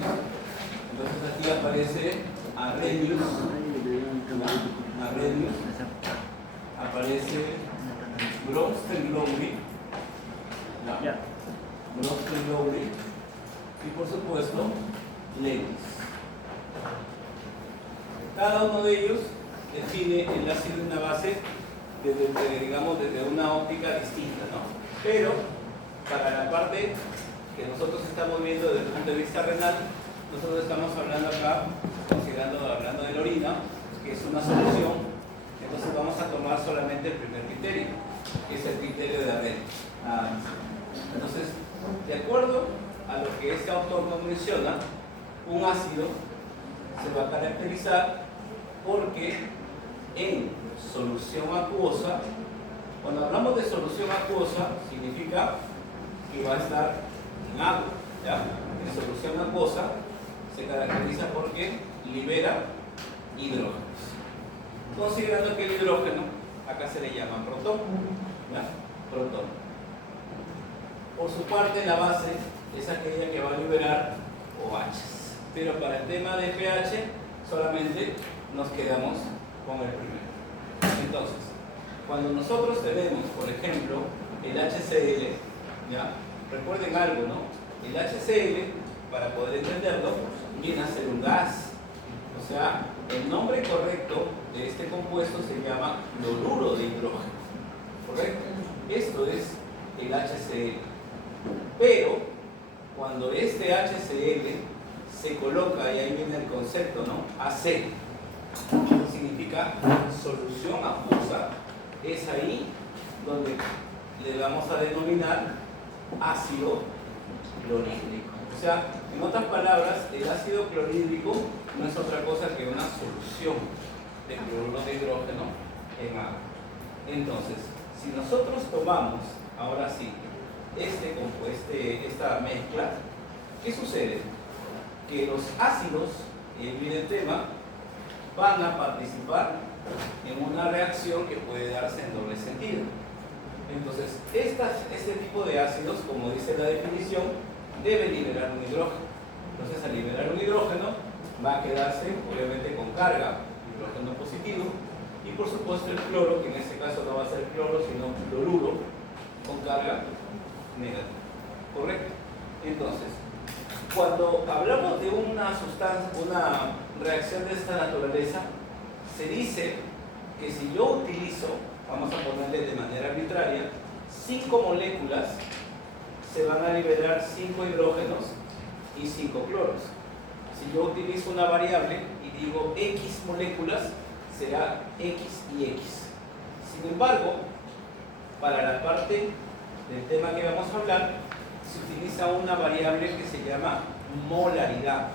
Entonces aquí aparece Arrhenius, Arrhenius, aparece Bronsted-Lowry, Bronsted-Lowry y por supuesto Lewis. Cada uno de ellos define el ácido en una base desde una óptica distinta, ¿no? Pero para la parte que nosotros estamos viendo desde el punto de vista renal, nosotros estamos hablando acá, hablando de la orina, que es una solución. Entonces vamos a tomar solamente el primer criterio, que es el criterio de Arrhenius. Entonces, de acuerdo a lo que este autor nos menciona, un ácido se va a caracterizar porque en solución acuosa, cuando hablamos de solución acuosa, significa que va a estar en agua, ¿ya? En solución acuosa se caracteriza porque libera hidrógenos. Considerando que el hidrógeno, acá se le llama protón, ¿ya? Protón. Por su parte, la base es aquella que va a liberar OH. Pero para el tema de pH, solamente nos quedamos con el primero. Entonces, cuando nosotros tenemos, por ejemplo, el HCl, ¿ya? Recuerden algo, ¿no? El HCl, para poder entenderlo, viene a ser un gas. O sea, el nombre correcto de este compuesto se llama cloruro de hidrógeno. ¿Correcto? Esto es el HCl. Pero, cuando este HCl se coloca, y ahí viene el concepto, ¿no? AC, significa solución acuosa, es ahí donde le vamos a denominar ácido clorhídrico. O sea, en otras palabras, el ácido clorhídrico no es otra cosa que una solución de cloruro de hidrógeno en agua. Entonces, si nosotros tomamos, ahora sí, esta mezcla, ¿qué sucede? Que los ácidos, y ahí viene el tema, van a participar en una reacción que puede darse en doble sentido. Entonces, este tipo de ácidos, como dice la definición, debe liberar un hidrógeno. Entonces, al liberar un hidrógeno, va a quedarse, obviamente, con carga, hidrógeno positivo, y por supuesto el cloro, que en este caso no va a ser cloro, sino cloruro, con carga negativa. ¿Correcto? Entonces, cuando hablamos de una sustancia, una reacción de esta naturaleza, se dice que si yo utilizo, vamos a ponerle de manera arbitraria, 5 moléculas, se van a liberar 5 hidrógenos y 5 cloros. Si yo utilizo una variable y digo X moléculas, será X y X. Sin embargo, para la parte del tema que vamos a hablar, se utiliza una variable que se llama molaridad.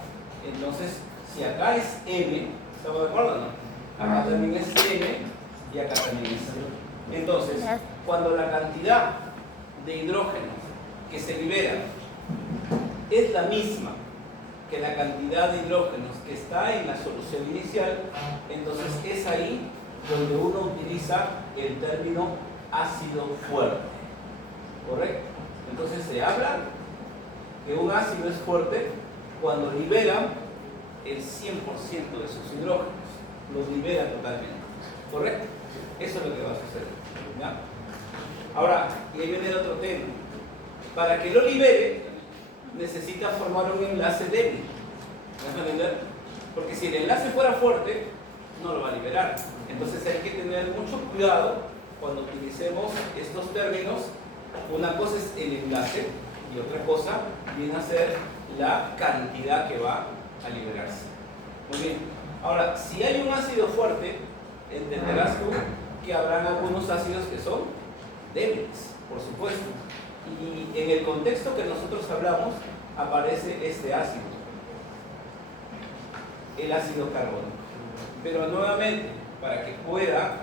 Entonces, si acá es M, ¿estamos de acuerdo o no? Acá también es M y acá también es M. Entonces, cuando la cantidad de hidrógeno que se libera es la misma que la cantidad de hidrógenos que está en la solución inicial, entonces es ahí donde uno utiliza el término ácido fuerte. ¿Correcto? Entonces se habla que un ácido es fuerte cuando libera el 100% de sus hidrógenos, los libera totalmente. ¿Correcto? Eso es lo que va a suceder. ¿Ya? Ahora, y ahí viene el otro tema. Para que lo libere, necesita formar un enlace débil. ¿Me van a entender? Porque si el enlace fuera fuerte, no lo va a liberar. Entonces hay que tener mucho cuidado cuando utilicemos estos términos. Una cosa es el enlace y otra cosa viene a ser la cantidad que va a liberarse. Muy bien. Ahora, si hay un ácido fuerte, entenderás tú que habrán algunos ácidos que son débiles, por supuesto. Y en el contexto que nosotros hablamos, aparece este ácido, el ácido carbónico. Pero nuevamente, para que pueda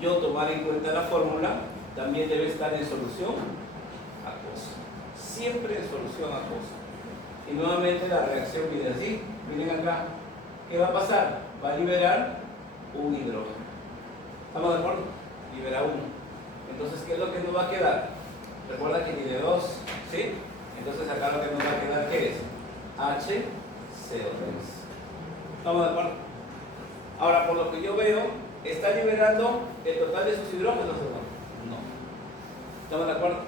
yo tomar en cuenta la fórmula, también debe estar en solución acuosa. Siempre en solución acuosa. Y nuevamente la reacción viene así. Miren acá. ¿Qué va a pasar? Va a liberar un hidrógeno. ¿Estamos de acuerdo? Libera uno. Entonces, ¿qué es lo que nos va a quedar? Recuerda que ni de dos, ¿sí? Entonces acá lo que nos va a quedar, ¿qué es? H CO3. ¿Estamos de acuerdo? Ahora, por lo que yo veo, ¿está liberando el total de sus hidrógenos o no? No. ¿Estamos de acuerdo?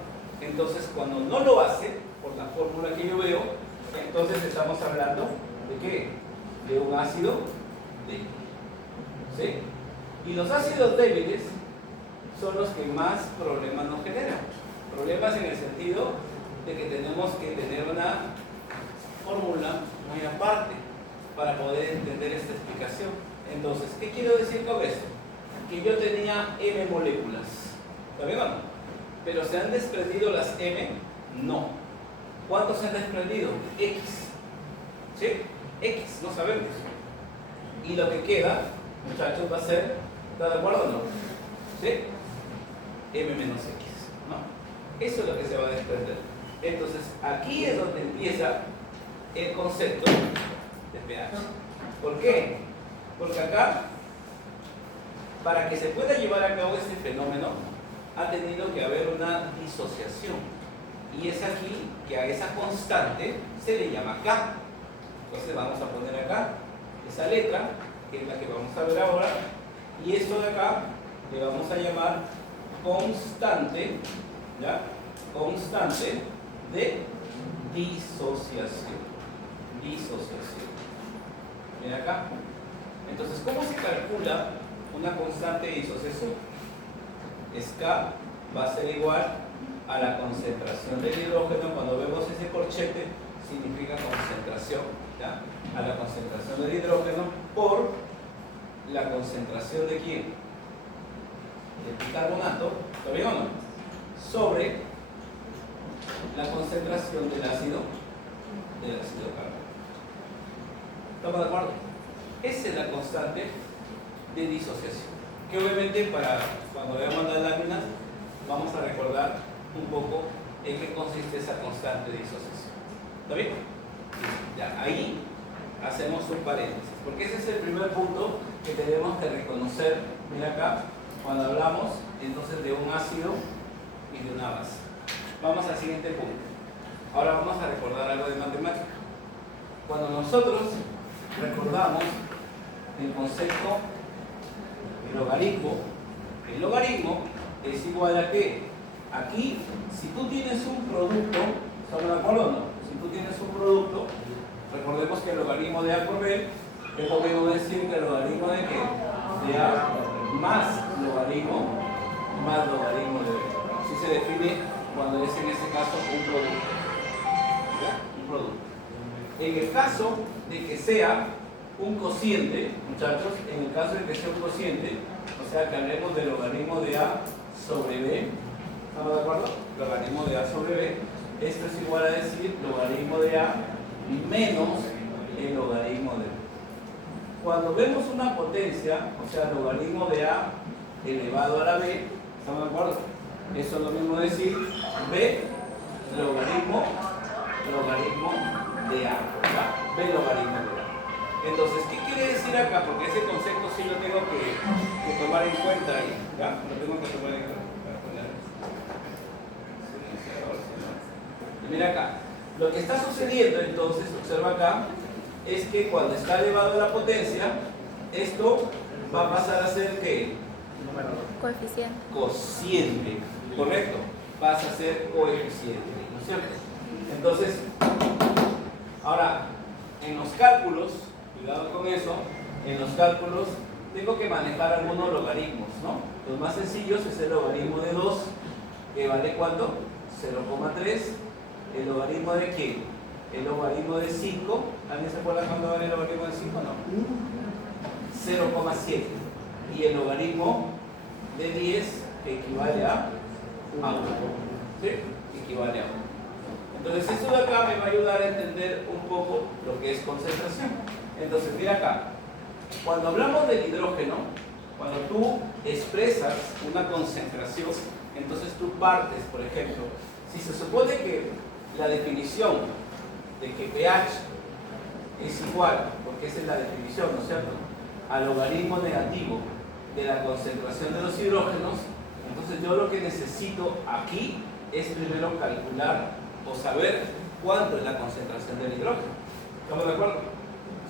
Entonces, cuando no lo hace, por la fórmula que yo veo, entonces estamos hablando ¿de qué? De un ácido débil. ¿Sí? Y los ácidos débiles son los que más problemas nos generan. Problemas en el sentido de que tenemos que tener una fórmula muy aparte para poder entender esta explicación. Entonces, ¿qué quiero decir con esto? Que yo tenía M moléculas. ¿Está bien o no? Pero ¿se han desprendido las M? No. ¿Cuántos se han desprendido? X. ¿Sí? X, no sabemos. Y lo que queda, muchachos, va a ser, ¿está de acuerdo o no? ¿Sí? M menos X, ¿no? Eso es lo que se va a desprender. Entonces, aquí es donde empieza el concepto de pH. ¿Por qué? Porque acá, para que se pueda llevar a cabo este fenómeno, ha tenido que haber una disociación. Y es aquí que a esa constante se le llama K. Entonces vamos a poner acá esa letra, que es la que vamos a ver ahora, y esto de acá le vamos a llamar constante, ¿ya? Constante de disociación. Disociación. Ven acá. Entonces, ¿cómo se calcula una constante de disociación? Es K va a ser igual a la concentración del hidrógeno. Cuando vemos ese corchete, significa concentración, ¿ya? A la concentración del hidrógeno por la concentración de ¿quién? De bicarbonato, ¿está bien o no? Sobre la concentración del ácido carbónico. ¿Estamos de acuerdo? Esa es la constante de disociación, que obviamente para cuando veamos las láminas vamos a recordar un poco en qué consiste esa constante de disociación. ¿Está bien? Ya, ahí hacemos un paréntesis, porque ese es el primer punto que tenemos que reconocer. Mira acá, cuando hablamos entonces de un ácido y de una base. Vamos al siguiente punto. Ahora vamos a recordar algo de matemática. Cuando nosotros recordamos el concepto de logaritmo, el logaritmo es igual a que aquí, si tú tienes un producto, ¿estamos de acuerdo o no? Si tú tienes un producto, recordemos que el logaritmo de A por B es lo mismo decir que el logaritmo de ¿qué? De A más logaritmo de B. Así se define cuando es en este caso un producto. ¿Ya? Un producto. En el caso de que sea un cociente, muchachos, en el caso de que sea un cociente, o sea que hablemos del logaritmo de A sobre B, ¿estamos de acuerdo? Logaritmo de A sobre B, esto es igual a decir logaritmo de A menos el logaritmo de B. Cuando vemos una potencia, o sea, logaritmo de A elevado a la B, ¿estamos de acuerdo? Eso es lo mismo decir B logaritmo de A, ¿verdad? B logaritmo de A. Entonces, ¿qué quiere decir acá? Porque ese concepto sí lo tengo que tomar en cuenta ahí, ¿ya? Lo tengo que tomar en cuenta. Y mira acá, lo que está sucediendo entonces, observa acá, es que cuando está elevado a la potencia, esto va a pasar a ser ¿qué? Coeficiente. Cociente, ¿correcto? Pasa a ser coeficiente, ¿no es cierto? Entonces, ahora, en los cálculos, cuidado con eso, en los cálculos tengo que manejar algunos logaritmos, ¿no? Los más sencillos es el logaritmo de 2, que vale ¿cuánto? 0,3. ¿El logaritmo de quién? El logaritmo de 5. ¿Alguien se acuerda cuánto vale el logaritmo de 5? No. 0,7. Y el logaritmo de 10, que equivale a 1. ¿Sí? Equivale a 1. Entonces esto de acá me va a ayudar a entender un poco lo que es concentración. Entonces mira acá, cuando hablamos del hidrógeno, cuando tú expresas una concentración, entonces tú partes, por ejemplo, si se supone que la definición de que pH es igual, porque esa es la definición, ¿no es cierto?, al logaritmo negativo de la concentración de los hidrógenos, entonces yo lo que necesito aquí es primero calcular o saber cuánto es la concentración del hidrógeno. ¿Estamos de acuerdo?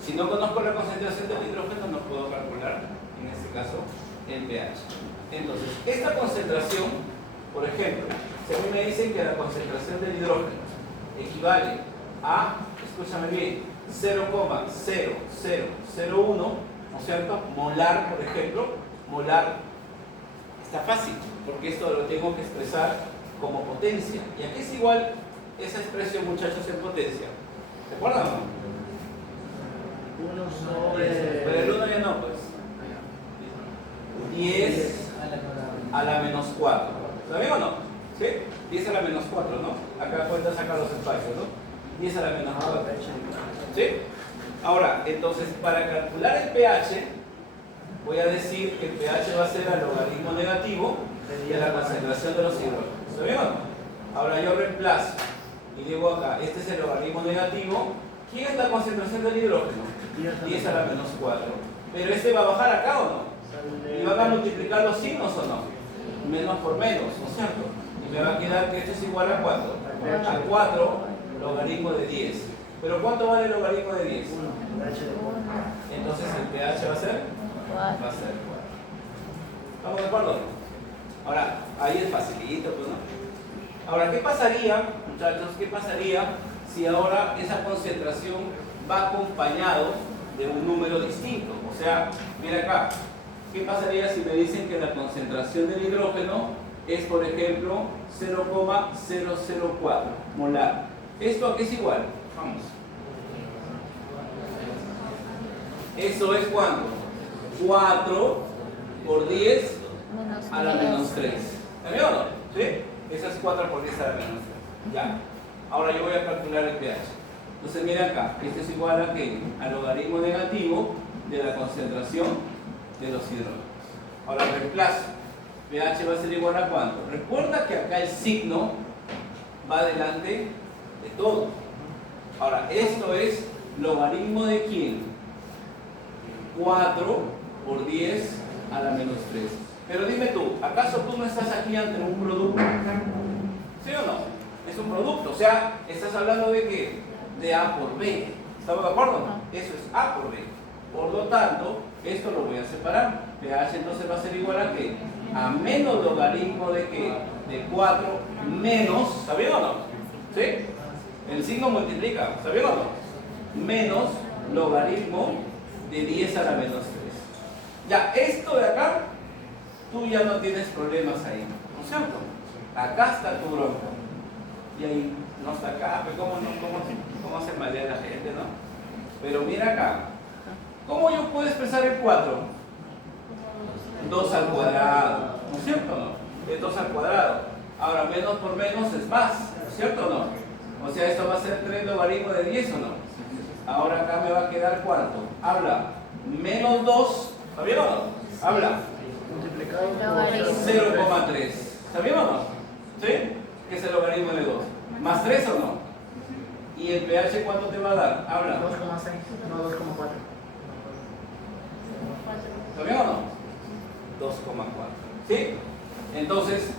Si no conozco la concentración del hidrógeno, no puedo calcular, en este caso, el pH. Entonces, esta concentración, por ejemplo, si a mí me dicen que la concentración del hidrógeno equivale a, escúchame bien, 0,0001, ¿no es cierto? Molar, por ejemplo, molar está fácil, porque esto lo tengo que expresar como potencia. ¿Y a qué es igual esa expresión, muchachos, en potencia? ¿Se acuerdan? 1 sobre... Pero el 1 ya no, pues. 10 a la menos 4. ¿Está bien o no? ¿Sí? 10 a la menos 4, ¿no? Acá cuenta sacar los espacios, ¿no? 10 a la menos 4. ¿Sí? Ahora, entonces, para calcular el pH, voy a decir que el pH va a ser al logaritmo negativo de la concentración de los hidrógenos. ¿Está bien o no? Ahora yo reemplazo y digo acá, este es el logaritmo negativo. ¿Quién es la concentración del hidrógeno? 10 a la menos 4. Pero este va a bajar acá o no? ¿Y van a multiplicar los signos o no? Menos por menos, ¿no es cierto? Y me va a quedar que esto es igual a ¿cuánto? A 4 logaritmo de 10. ¿Pero cuánto vale el logaritmo de 10? 1. Entonces el pH va a ser 4. ¿Estamos de acuerdo? Ahora, ahí es facilito, pues, ¿no? Ahora, ¿qué pasaría, muchachos? ¿Qué pasaría si ahora esa concentración va acompañado de un número distinto? O sea, mira acá, ¿qué pasaría si me dicen que la concentración del hidrógeno es, por ejemplo, 0,004 molar? ¿Esto a qué es igual? Vamos. ¿Eso es cuánto? 4 por 10 a la menos 3. ¿Está bien o no? ¿Sí? Eso es 4 por 10 a la menos 3. Ya. Ahora yo voy a calcular el pH. Entonces mira acá, esto es igual a ¿qué? Al logaritmo negativo de la concentración de los hidrógenos. Ahora reemplazo. pH va a ser igual a ¿cuánto? Recuerda que acá el signo va delante de todo. Ahora, esto es logaritmo de ¿quién? 4 por 10 a la menos 3. Pero dime tú, ¿acaso tú no estás aquí ante un producto? ¿Sí o no? Es un producto, o sea, estás hablando de ¿qué? De A por B. ¿Estamos de acuerdo? Eso es A por B. Por lo tanto, esto lo voy a separar. pH entonces va a ser igual a ¿qué? A menos logaritmo de ¿qué? De 4 menos, ¿está bien o no? ¿Sí? El signo multiplica, ¿está bien o no? Menos logaritmo de 10 a la menos 3. Ya, esto de acá, tú ya no tienes problemas ahí, ¿no es cierto? Acá está tu bronca. Y ahí no está acá, pero ¿cómo se marea la gente, no? Pero mira acá, ¿cómo yo puedo expresar el 4? 2 al cuadrado, ¿no es cierto o no? Es 2 al cuadrado. Ahora, menos por menos es más, ¿no es cierto o no? O sea, esto va a ser 3 logaritmo de 10 o no. Ahora acá me va a quedar ¿cuánto? Habla, menos 2, ¿está bien o no? Habla, Multiplicado por 0,3, ¿está bien o no? ¿Sí? ¿Qué es el logaritmo de 2? ¿Más 3 o no? ¿Y el pH cuánto te va a dar? Habla. 2,6, no 2,4. ¿Está bien o no? 2,4. ¿Sí? Entonces,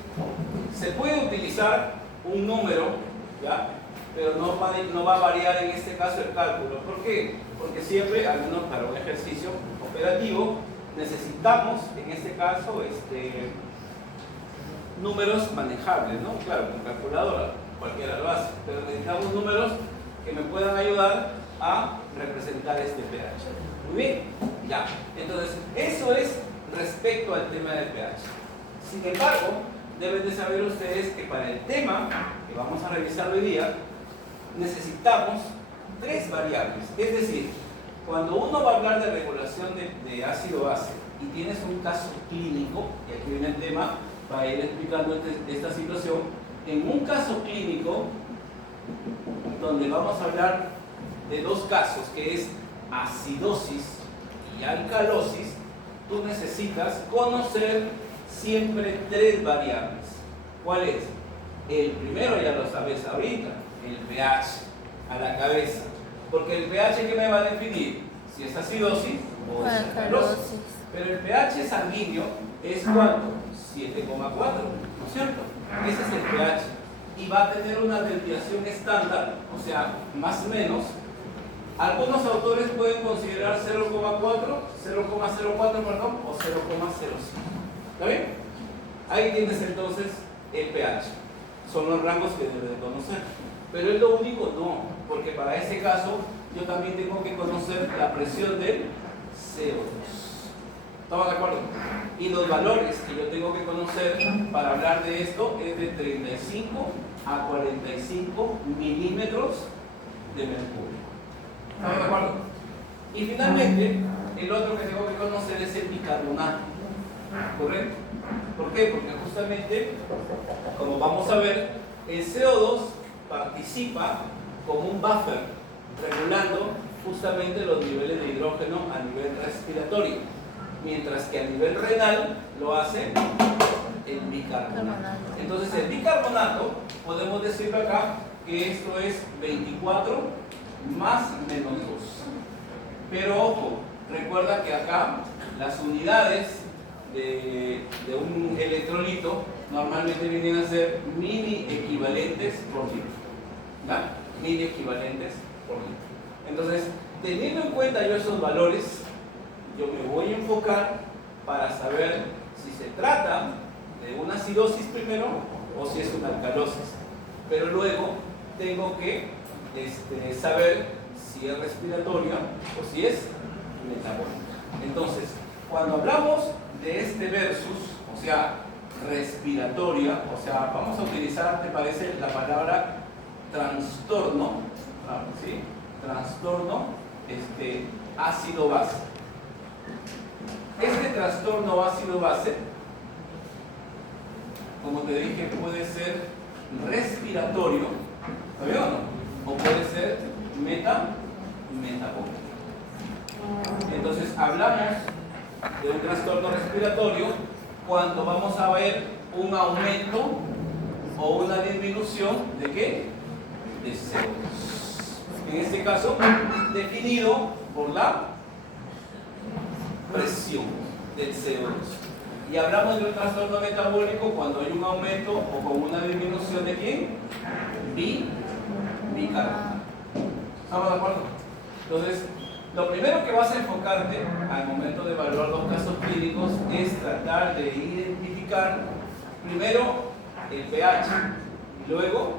se puede utilizar un número, ¿ya? Pero no va a variar en este caso el cálculo. ¿Por qué? Porque siempre, al menos para un ejercicio operativo, necesitamos, en este caso, números manejables, ¿no? Claro, con calculadora, cualquiera lo hace, pero necesitamos números que me puedan ayudar a representar este pH. Muy bien, ya. Entonces, eso es respecto al tema del pH. Sin embargo, deben de saber ustedes que para el tema que vamos a revisar hoy día, necesitamos 3 variables. Es decir, cuando uno va a hablar de regulación de ácido-base y tienes un caso clínico, y aquí viene el tema para ir explicando esta situación, en un caso clínico donde vamos a hablar de 2 casos, que es acidosis y alcalosis, tú necesitas conocer siempre 3 variables. ¿Cuál es? El primero ya lo sabes ahorita, el pH a la cabeza, porque el pH que me va a definir si es acidosis o es alcalosis. Pero el pH sanguíneo es ¿cuánto? 7,4, ¿no es cierto? Ese es el pH y va a tener una desviación estándar, o sea, más o menos Algunos autores pueden considerar 0,04, 0,04, perdón, o 0,05. ¿Está bien? Ahí tienes entonces el pH. Son los rangos que debes de conocer. Pero es lo único, no, porque para ese caso yo también tengo que conocer la presión del CO2. ¿Estamos de acuerdo? Y los valores que yo tengo que conocer para hablar de esto es de 35 a 45 milímetros de mercurio. ¿Estamos de acuerdo? Y finalmente, el otro que tengo que conocer es el bicarbonato. ¿Correcto? ¿Por qué? Porque justamente, como vamos a ver, el CO2 participa como un buffer, regulando justamente los niveles de hidrógeno a nivel respiratorio, mientras que a nivel renal lo hace el bicarbonato. Entonces el bicarbonato, podemos decirlo acá, que esto es 24 más menos 2. Pero ojo, recuerda que acá las unidades de un electrolito normalmente vienen a ser mini equivalentes por litro. ¿Ya? Mini equivalentes por litro. Entonces, teniendo en cuenta yo esos valores, yo me voy a enfocar para saber si se trata de una acidosis primero o si es una alcalosis. Pero luego tengo que saber si es respiratoria o si es metabólica. Entonces, cuando hablamos de este versus, o sea, respiratoria, o sea, vamos a utilizar, ¿te parece?, la palabra trastorno, ¿sí? Trastorno ácido-base. Este trastorno ácido-base, como te dije, puede ser respiratorio, ¿está bien o no? O puede ser metabólico. Entonces, hablamos de un trastorno respiratorio cuando vamos a ver un aumento o una disminución ¿de qué? De CO2. En este caso, definido por la presión del CO2. Y hablamos de un trastorno metabólico cuando hay un aumento o con una disminución de ¿quién? Bicarbonato. ¿Estamos de acuerdo? Entonces, lo primero que vas a enfocarte al momento de evaluar los casos clínicos es tratar de identificar primero el pH y luego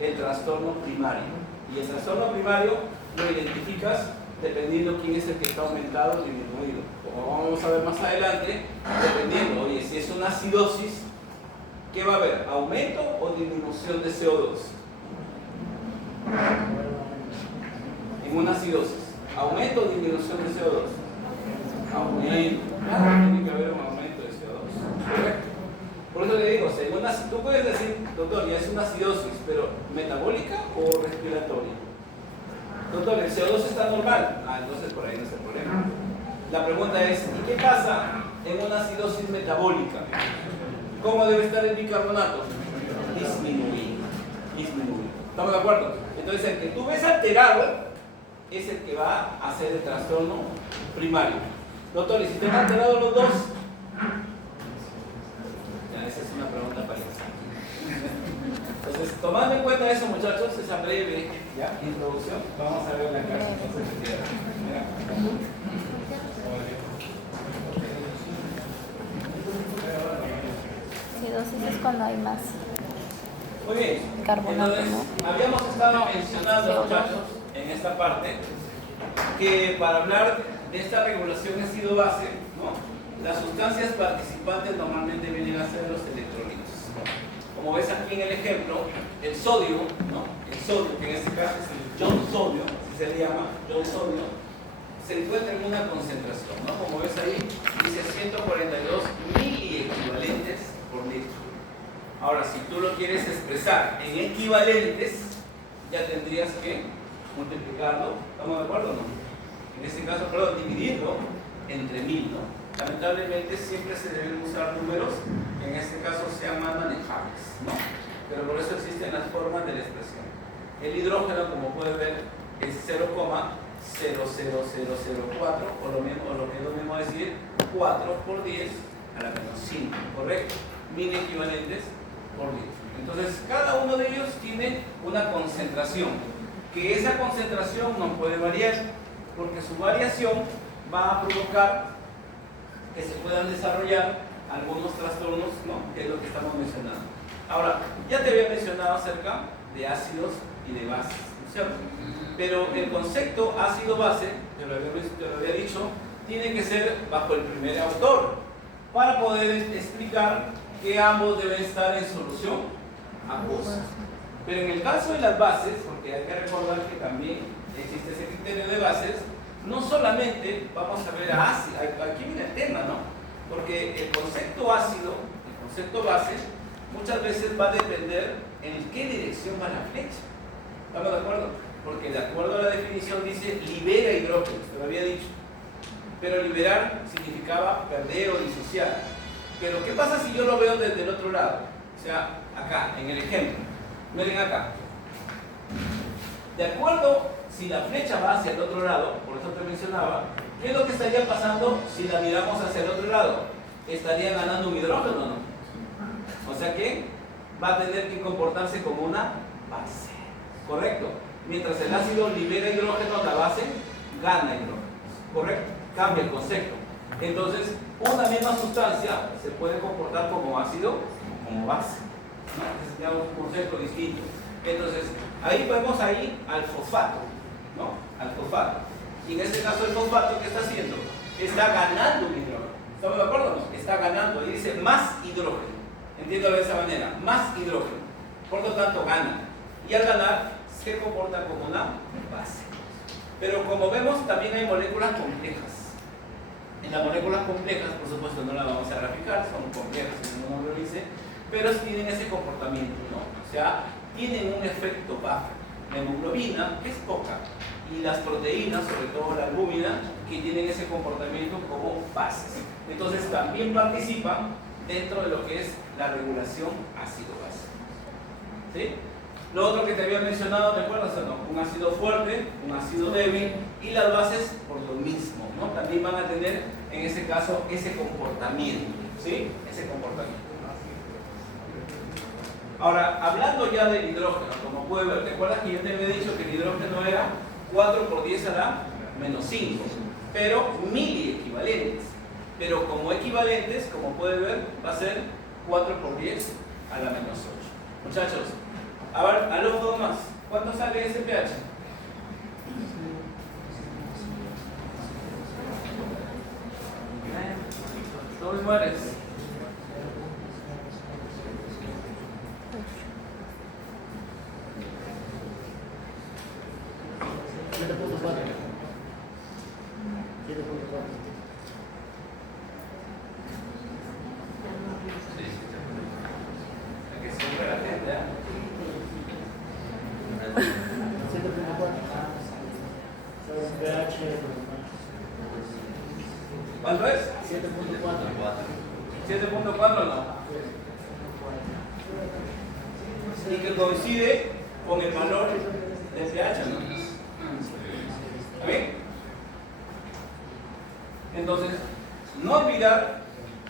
el trastorno primario. Y el trastorno primario lo identificas dependiendo quién es el que está aumentado o disminuido. Como vamos a ver más adelante, dependiendo, oye, si es una acidosis, ¿qué va a haber? ¿Aumento o disminución de CO2? En una acidosis. ¿Aumento o disminución de CO2? Aumento. Claro, tiene que haber un aumento de CO2. ¿Correcto? Por eso le digo, tú puedes decir, doctor, ya es una acidosis, pero ¿metabólica o respiratoria? Doctor, el CO2 está normal. Entonces por ahí no es el problema. La pregunta es, ¿y qué pasa en una acidosis metabólica? ¿Cómo debe estar el bicarbonato? Disminuido. ¿Estamos de acuerdo? Entonces el que tú ves alterado es el que va a hacer el trastorno primario. Doctor, ¿y si te han alterado los dos? Ya, esa es una pregunta para Entonces, tomando en cuenta eso, muchachos, esa breve introducción, vamos a ver la clase. Acidosis es cuando hay más Muy bien. carbonato, Entonces, ¿no? habíamos estado mencionando, muchachos, en esta parte, que para hablar de esta regulación ácido-base, ¿no?, las sustancias participantes normalmente vienen a ser los electrolitos. Como ves aquí en el ejemplo, el sodio, ¿no?, el sodio, que en este caso es el iodo-sodio, así se le llama, iodo-sodio, se encuentra en una concentración, ¿no? Como ves ahí, dice 142 miliequivalentes por litro. Ahora, si tú lo quieres expresar en equivalentes, ya tendrías que multiplicarlo, ¿estamos de acuerdo o no? En este caso, dividirlo entre 1000, ¿no? Lamentablemente siempre se deben usar números que en este caso sean más manejables, ¿no? Pero por eso existen las formas de la expresión. El hidrógeno, como puedes ver, es 0,00004, o lo que es lo mismo decir 4 por 10 a la menos 5, ¿correcto? 1000 equivalentes por litro. Entonces, cada uno de ellos tiene una concentración. que esa concentración no puede variar, porque su variación va a provocar que se puedan desarrollar algunos trastornos, ¿no? Que es lo que estamos mencionando. Ahora, ya te había mencionado acerca de ácidos y de bases, ¿no es cierto? Pero el concepto ácido-base, te lo había dicho, tiene que ser bajo el primer autor, para poder explicar que ambos deben estar en solución acuosa. Pero en el caso de las bases, porque hay que recordar que también existe ese criterio de bases, no solamente vamos a ver a ácido, aquí viene el tema, ¿no? Porque el concepto ácido, el concepto base, muchas veces va a depender en qué dirección va la flecha. ¿Estamos de acuerdo? Porque de acuerdo a la definición dice libera hidrógeno, te lo había dicho. Pero liberar significaba perder o disociar. Pero ¿qué pasa si yo lo veo desde el otro lado? O sea, acá, en el ejemplo. Miren acá. De acuerdo, si la flecha va hacia el otro lado, por eso te mencionaba, ¿qué es lo que estaría pasando si la miramos hacia el otro lado? Estaría ganando un hidrógeno, ¿no? O sea que va a tener que comportarse como una base. ¿Correcto? Mientras el ácido libera hidrógeno, la base gana hidrógeno. ¿Correcto? Cambia el concepto. Entonces, una misma sustancia se puede comportar como ácido o como base, ¿no? Es un concepto distinto. Entonces, ahí podemos ir al fosfato, ¿no? Al fosfato. Y en este caso el fosfato, ¿qué está haciendo? Está ganando un hidrógeno. ¿Estamos de acuerdo? No? Está ganando. Y dice más hidrógeno. Entiéndalo de esa manera. Más hidrógeno. Por lo tanto, gana. Y al ganar, se comporta como una base. Pero como vemos, también hay moléculas complejas. En las moléculas complejas, por supuesto, no las vamos a graficar, son complejas, como uno lo dice, pero tienen ese comportamiento, ¿no? O sea, tienen un efecto buffer. La hemoglobina, que es poca, y las proteínas, sobre todo la albúmina, que tienen ese comportamiento como bases. Entonces, también participan dentro de lo que es la regulación ácido-base. ¿Sí? Lo otro que te había mencionado, ¿te acuerdas o no? Un ácido fuerte, un ácido débil, y las bases por lo mismo, ¿no? También van a tener, en ese caso, ese comportamiento, ¿sí? Ese comportamiento. Ahora, hablando ya del hidrógeno, como puede ver, ¿te acuerdas que yo te había dicho que el hidrógeno era 4 por 10 a la menos 5? Pero miliequivalentes. Pero como equivalentes, como puede ver, va a ser 4 por 10 a la menos 8. Muchachos, a ver, a los dos más. ¿Cuánto sale ese pH? No me mueres. 7.4. Hay que siempre la gente, ¿eh? 7.4. pH. ¿Cuánto es? 7.4. 7.4 no. Y que coincide con el valor del pH, ¿no? ¿Está bien? Entonces, no olvidar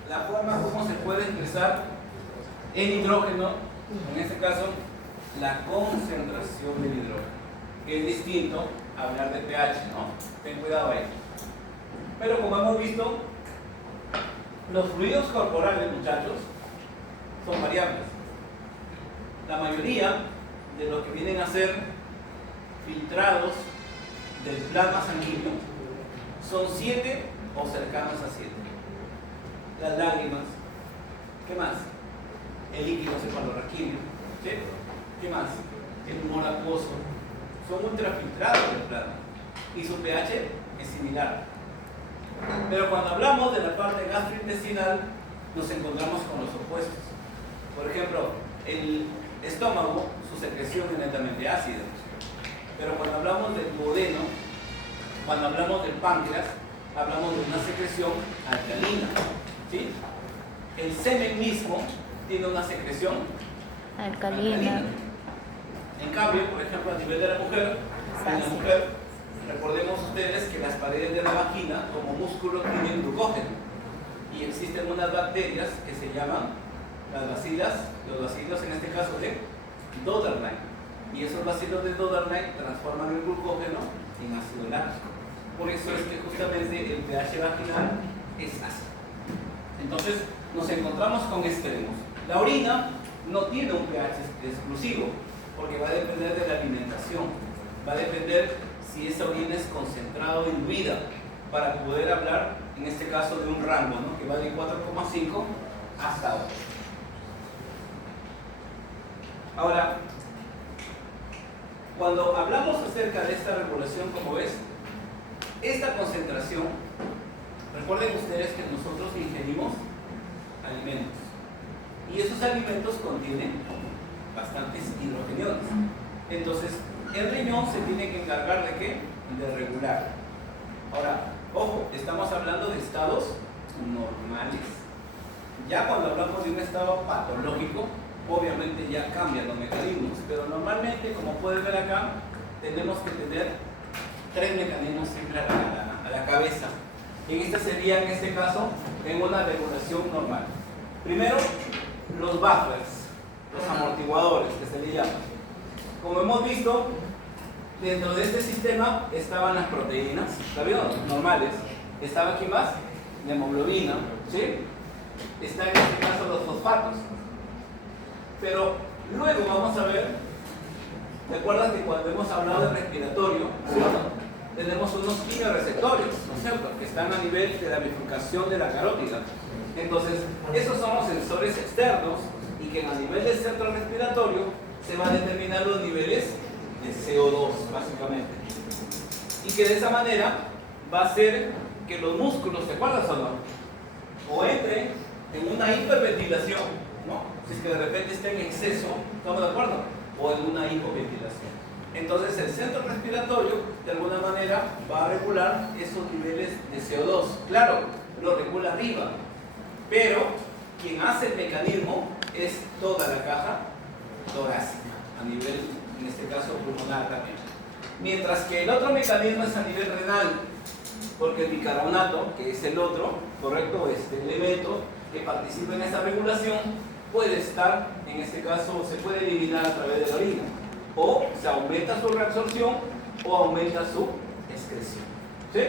la forma como se puede expresar el hidrógeno, en este caso, la concentración del hidrógeno, que es distinto a hablar de pH, ¿no? Ten cuidado ahí. Pero como hemos visto, los fluidos corporales, muchachos, son variables. La mayoría de los que vienen a ser filtrados del plasma sanguíneo son 7 o cercanos a 7. Las lágrimas, ¿qué más? El líquido cefalorraquídeo, ¿sí? ¿Qué más? El humor acuoso. Son ultrafiltrados del plasma y su pH es similar. Pero cuando hablamos de la parte gastrointestinal, nos encontramos con los opuestos. Por ejemplo, el estómago, su secreción es netamente ácida. Pero cuando hablamos del duodeno, cuando hablamos del páncreas, hablamos de una secreción alcalina, ¿sí? El semen mismo tiene una secreción alcalina. En cambio, por ejemplo, a nivel de la mujer, en la mujer, recordemos ustedes que las paredes de la vagina, como músculo, tienen glucógeno. Y existen unas bacterias que se llaman las bacilas, los bacilos en este caso de Doderlein. Y esos bacilos de Dodernay transforman el glucógeno en ácido láctico. Por eso es que justamente el pH vaginal es ácido. Entonces nos encontramos con extremos. La orina no tiene un pH exclusivo, porque va a depender de la alimentación, va a depender si esa orina es concentrada o diluida, para poder hablar en este caso de un rango, ¿no?, que va de 4,5 hasta 8. Ahora, cuando hablamos acerca de esta regulación, como ves, esta concentración, recuerden ustedes que nosotros ingerimos alimentos y esos alimentos contienen bastantes hidrogeniones. Entonces, el riñón se tiene que encargar de ¿qué? De regular. Ahora, ojo, estamos hablando de estados normales. Ya cuando hablamos de un estado patológico, obviamente ya cambian los mecanismos, pero normalmente, como pueden ver acá, tenemos que tener 3 mecanismos siempre a la cabeza. Y esta sería, en este caso, en una regulación normal. Primero, los buffers, los amortiguadores, que se le llaman. Como hemos visto, dentro de este sistema estaban las proteínas, ¿sabían? Normales. Estaba aquí más, la hemoglobina, ¿sí? Está en este caso los fosfatos. Pero luego vamos a ver, ¿te acuerdas que cuando hemos hablado de respiratorio, tenemos unos quimiorreceptores, ¿no es cierto?, que están a nivel de la bifurcación de la carótida? Entonces, esos son los sensores externos y que a nivel del centro respiratorio se van a determinar los niveles de CO2, básicamente. Y que de esa manera va a hacer que los músculos, ¿te acuerdas o no?, o entren en una hiperventilación, ¿no?, si es que de repente está en exceso, ¿estamos de acuerdo?, o en una hipoventilación. Entonces el centro respiratorio de alguna manera va a regular esos niveles de CO2. Claro, lo regula arriba, pero quien hace el mecanismo es toda la caja torácica, a nivel, en este caso, pulmonar también. Mientras que el otro mecanismo es a nivel renal, porque el bicarbonato, que es el otro, correcto, este elemento que participa en esta regulación, puede estar, en este caso, se puede eliminar a través de la orina, o se aumenta su reabsorción o aumenta su excreción, ¿sí?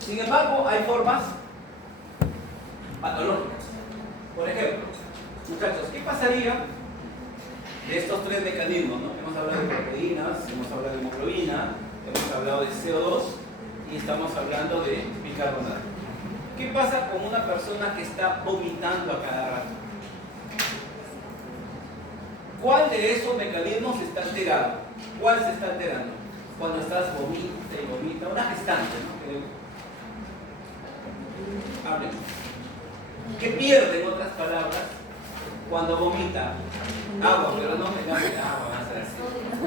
Sin embargo, hay formas patológicas. Por ejemplo, muchachos, ¿qué pasaría de estos 3 mecanismos, ¿no? Hemos hablado de proteínas, hemos hablado de hemoglobina, hemos hablado de CO2 y estamos hablando de bicarbonato. ¿Qué pasa con una persona que está vomitando a cada rato? ¿Cuál de esos mecanismos está alterado? ¿Cuál se está alterando? Cuando estás vomita y vomita, una gestante, ¿no? Hablen. ¿Qué pierde, en otras palabras, cuando vomita? Agua, pero no me llame agua, va a ser así.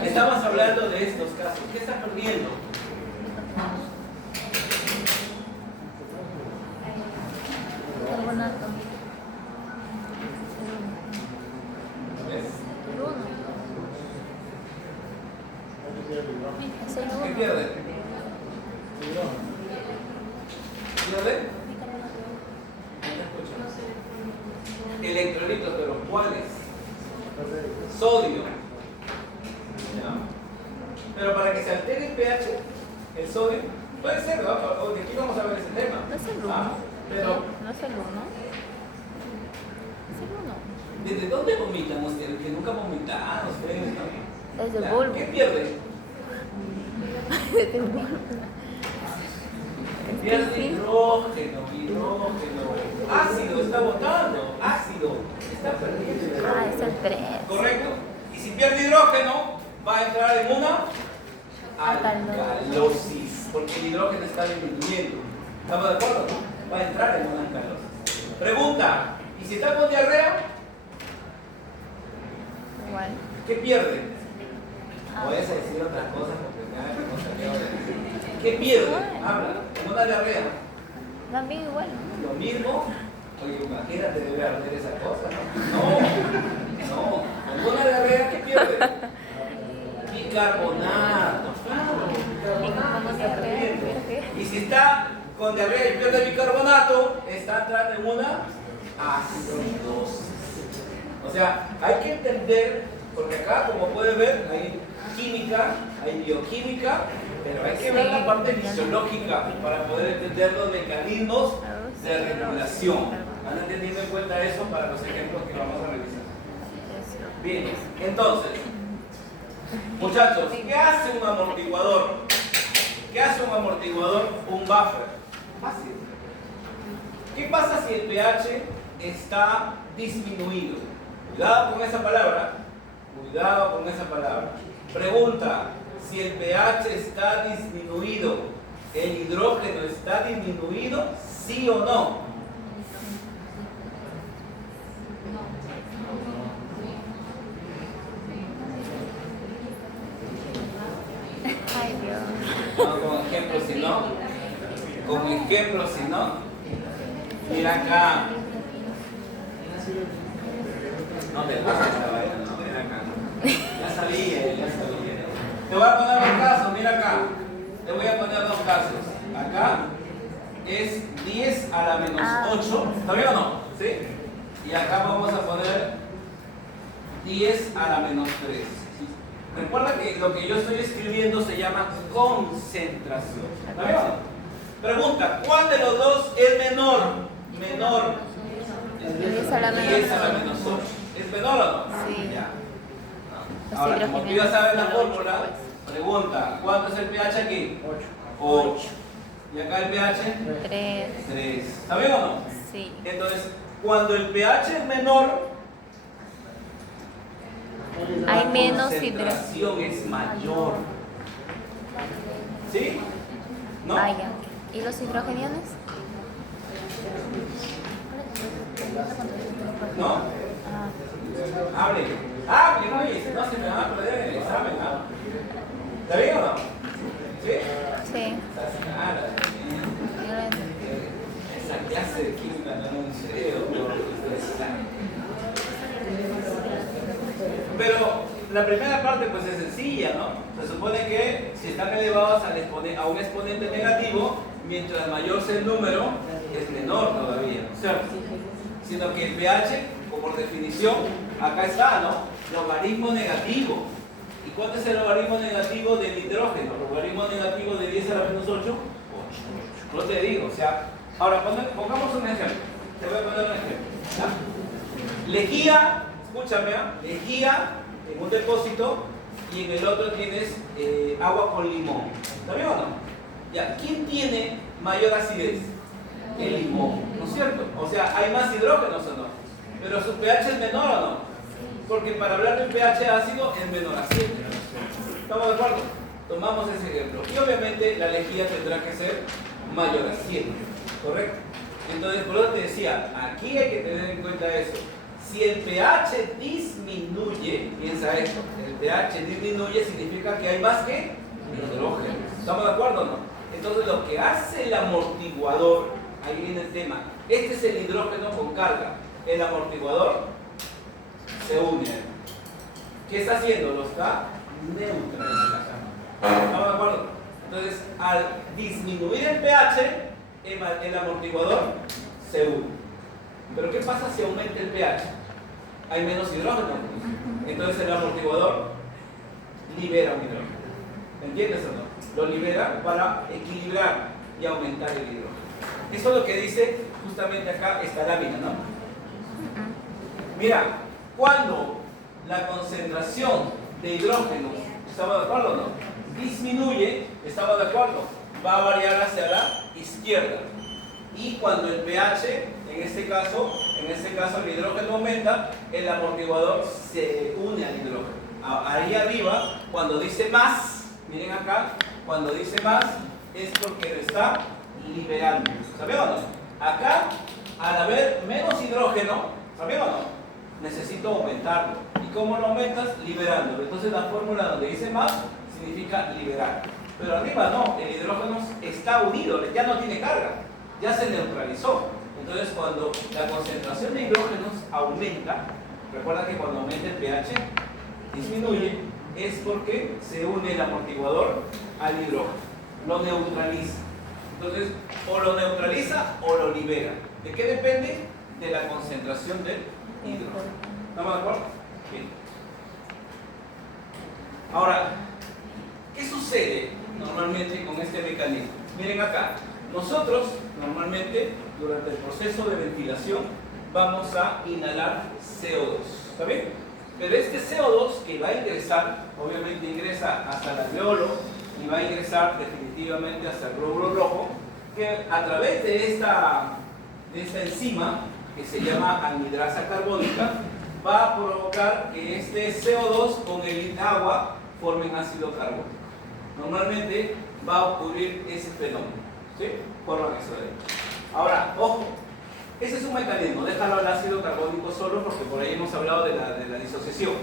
Estamos hablando de estos casos. ¿Qué está perdiendo? Carbonato. ¿Ves? Es el ¿Qué uno. pierde? ¿Pierde? Electrolitos, pero ¿cuáles? Sodio. ¿Ya? Pero para que se altere el pH, el sodio, puede ser, ¿no? O de aquí vamos a ver ese tema. No es el 1. Pero, No es el 1. Es el 1. ¿desde dónde vomitan ustedes? Que nunca vomitaron ustedes, ¿no? Desde el Ya, bulbo. ¿qué pierden? Desde el bulbo. Pierde hidrógeno. Ácido está botando, ácido está perdiendo. Ah, es el 3. ¿Correcto? Y si pierde hidrógeno, va a entrar en una alcalosis, porque el hidrógeno está disminuyendo. ¿Estamos de acuerdo? Va a entrar en una alcalosis. Pregunta, ¿y si está con diarrea? Igual. ¿Qué pierde? Ah. Voy a decir otras cosas porque me da cosa que ahora. ¿Qué pierde? Habla, en una diarrea. También igual, ¿no? Lo mismo. Oye, imagínate, debe arder esa cosa, ¿no? No, con una diarrea, ¿qué pierde? Bicarbonato. Claro, bicarbonato está perdiendo. Y si está con diarrea y pierde bicarbonato, está entrando en una acidosis. O sea, hay que entender, porque acá, como puede ver, hay química, hay bioquímica, pero hay que ver la parte fisiológica para poder entender los mecanismos de regulación. ¿Van teniendo en cuenta eso para los ejemplos que vamos a revisar? Bien, entonces, muchachos, ¿qué hace un amortiguador? ¿Qué hace un amortiguador? Un buffer. Fácil. ¿Qué pasa si el pH está disminuido? Cuidado con esa palabra. Cuidado con esa palabra. Pregunta, si el pH está disminuido, ¿el hidrógeno está disminuido? ¿Sí o no? Ay, Dios. No, con ejemplos si no. Con ejemplos si no. Mira acá. No te gusta esta vaina, no, mira acá. Ya sabía, ya sabía. Te voy a poner dos casos, mira acá. Te voy a poner dos casos. Acá es 10 a la menos 8. ¿Está bien o no? ¿Sí? Y acá vamos a poner 10 a la menos 3. Recuerda que lo que yo estoy escribiendo se llama concentración. ¿Está bien o no? Pregunta, ¿cuál de los dos es menor? Menor. 10 a la menos 10 a la menos 8. ¿Es menor o no? Sí. Ya. Los Ahora, como tú ya hidrogenados sabes la son fórmula, ocho, pregunta, ¿cuánto es el pH aquí? 8. 8. ¿Y acá el pH? 3. 3. ¿Está bien o no? Sí. Entonces, cuando el pH es menor, Hay la menos concentración es mayor. ¿Sí? ¿No? Ah, ya. ¿Y los hidrogeniones? ¿No? Ah, Hable. Hable, Luis. No se me va a perder el examen, ¿no? ¿Está bien o no? ¿Sí? sí. Esa clase de química no es un cerebro. Pero la primera parte pues es sencilla, ¿no? Se supone que si están elevados a un exponente negativo, mientras mayor sea el número, es menor todavía, ¿no es cierto? Sino que el pH, como por definición, acá está, ¿no? Logaritmo negativo. ¿Y cuánto es el logaritmo negativo del hidrógeno? Logaritmo negativo de 10 a la menos 8, 8. No te digo, o sea, ahora pongamos un ejemplo. Te voy a poner un ejemplo. ¿Ya? Lejía, escúchame, lejía en un depósito y en el otro tienes agua con limón. ¿Está bien o no? Ya, ¿quién tiene mayor acidez? El limón, ¿no es cierto? O sea, hay más hidrógenos o no, pero su pH es menor o no, porque para hablar de un pH ácido es menor a 7. ¿Estamos de acuerdo? Tomamos ese ejemplo. Y obviamente la lejía tendrá que ser mayor a 7, ¿correcto? Entonces, por eso te decía, aquí hay que tener en cuenta eso. Si el pH disminuye, piensa esto, el pH disminuye significa que hay más que hidrógeno. ¿Estamos de acuerdo o no? Entonces lo que hace el amortiguador, ahí viene el tema, este es el hidrógeno con carga, el amortiguador se une. ¿Qué está haciendo? Lo está neutralizando. ¿Estamos de acuerdo? Entonces al disminuir el pH, el amortiguador se une. Pero ¿qué pasa si aumenta el pH? Hay menos hidrógeno. Entonces el amortiguador libera un hidrógeno. ¿Entiendes o no? Lo libera para equilibrar y aumentar el hidrógeno. Eso es lo que dice justamente acá esta lámina, ¿no? Mira, cuando la concentración de hidrógenos, ¿estamos de acuerdo o no? Disminuye, ¿estamos de acuerdo? Va a variar hacia la izquierda. Y cuando el pH, en este caso el hidrógeno aumenta, el amortiguador se une al hidrógeno. Ahí arriba, cuando dice más, miren acá, cuando dice más es porque lo está liberando. ¿Saben o no? Acá, al haber menos hidrógeno, ¿saben o no? Necesito aumentarlo. ¿Y cómo lo aumentas? Liberándolo. Entonces la fórmula donde dice más significa liberar. Pero arriba no, el hidrógeno está unido, ya no tiene carga, ya se neutralizó. Entonces cuando la concentración de hidrógenos aumenta, recuerda que cuando aumenta el pH disminuye, es porque se une el amortiguador al hidrógeno, lo neutraliza. Entonces, o lo neutraliza o lo libera. ¿De qué depende? De la concentración del hidrógeno. ¿Estamos de acuerdo? Bien. Ahora, ¿Qué sucede normalmente con este mecanismo? Miren acá, nosotros normalmente durante el proceso de ventilación vamos a inhalar CO2, ¿está bien? Pero este CO2 que va a ingresar, obviamente ingresa hasta el alveolo y va a ingresar definitivamente hasta el glóbulo rojo, que a través de esta enzima que se llama anhidrasa carbónica va a provocar que este CO2 con el agua formen ácido carbónico. Normalmente va a ocurrir ese fenómeno, ¿sí? Forman eso de ahí. Ahora, ojo, ese es un mecanismo, déjalo al ácido carbónico solo porque por ahí hemos hablado de la disociación.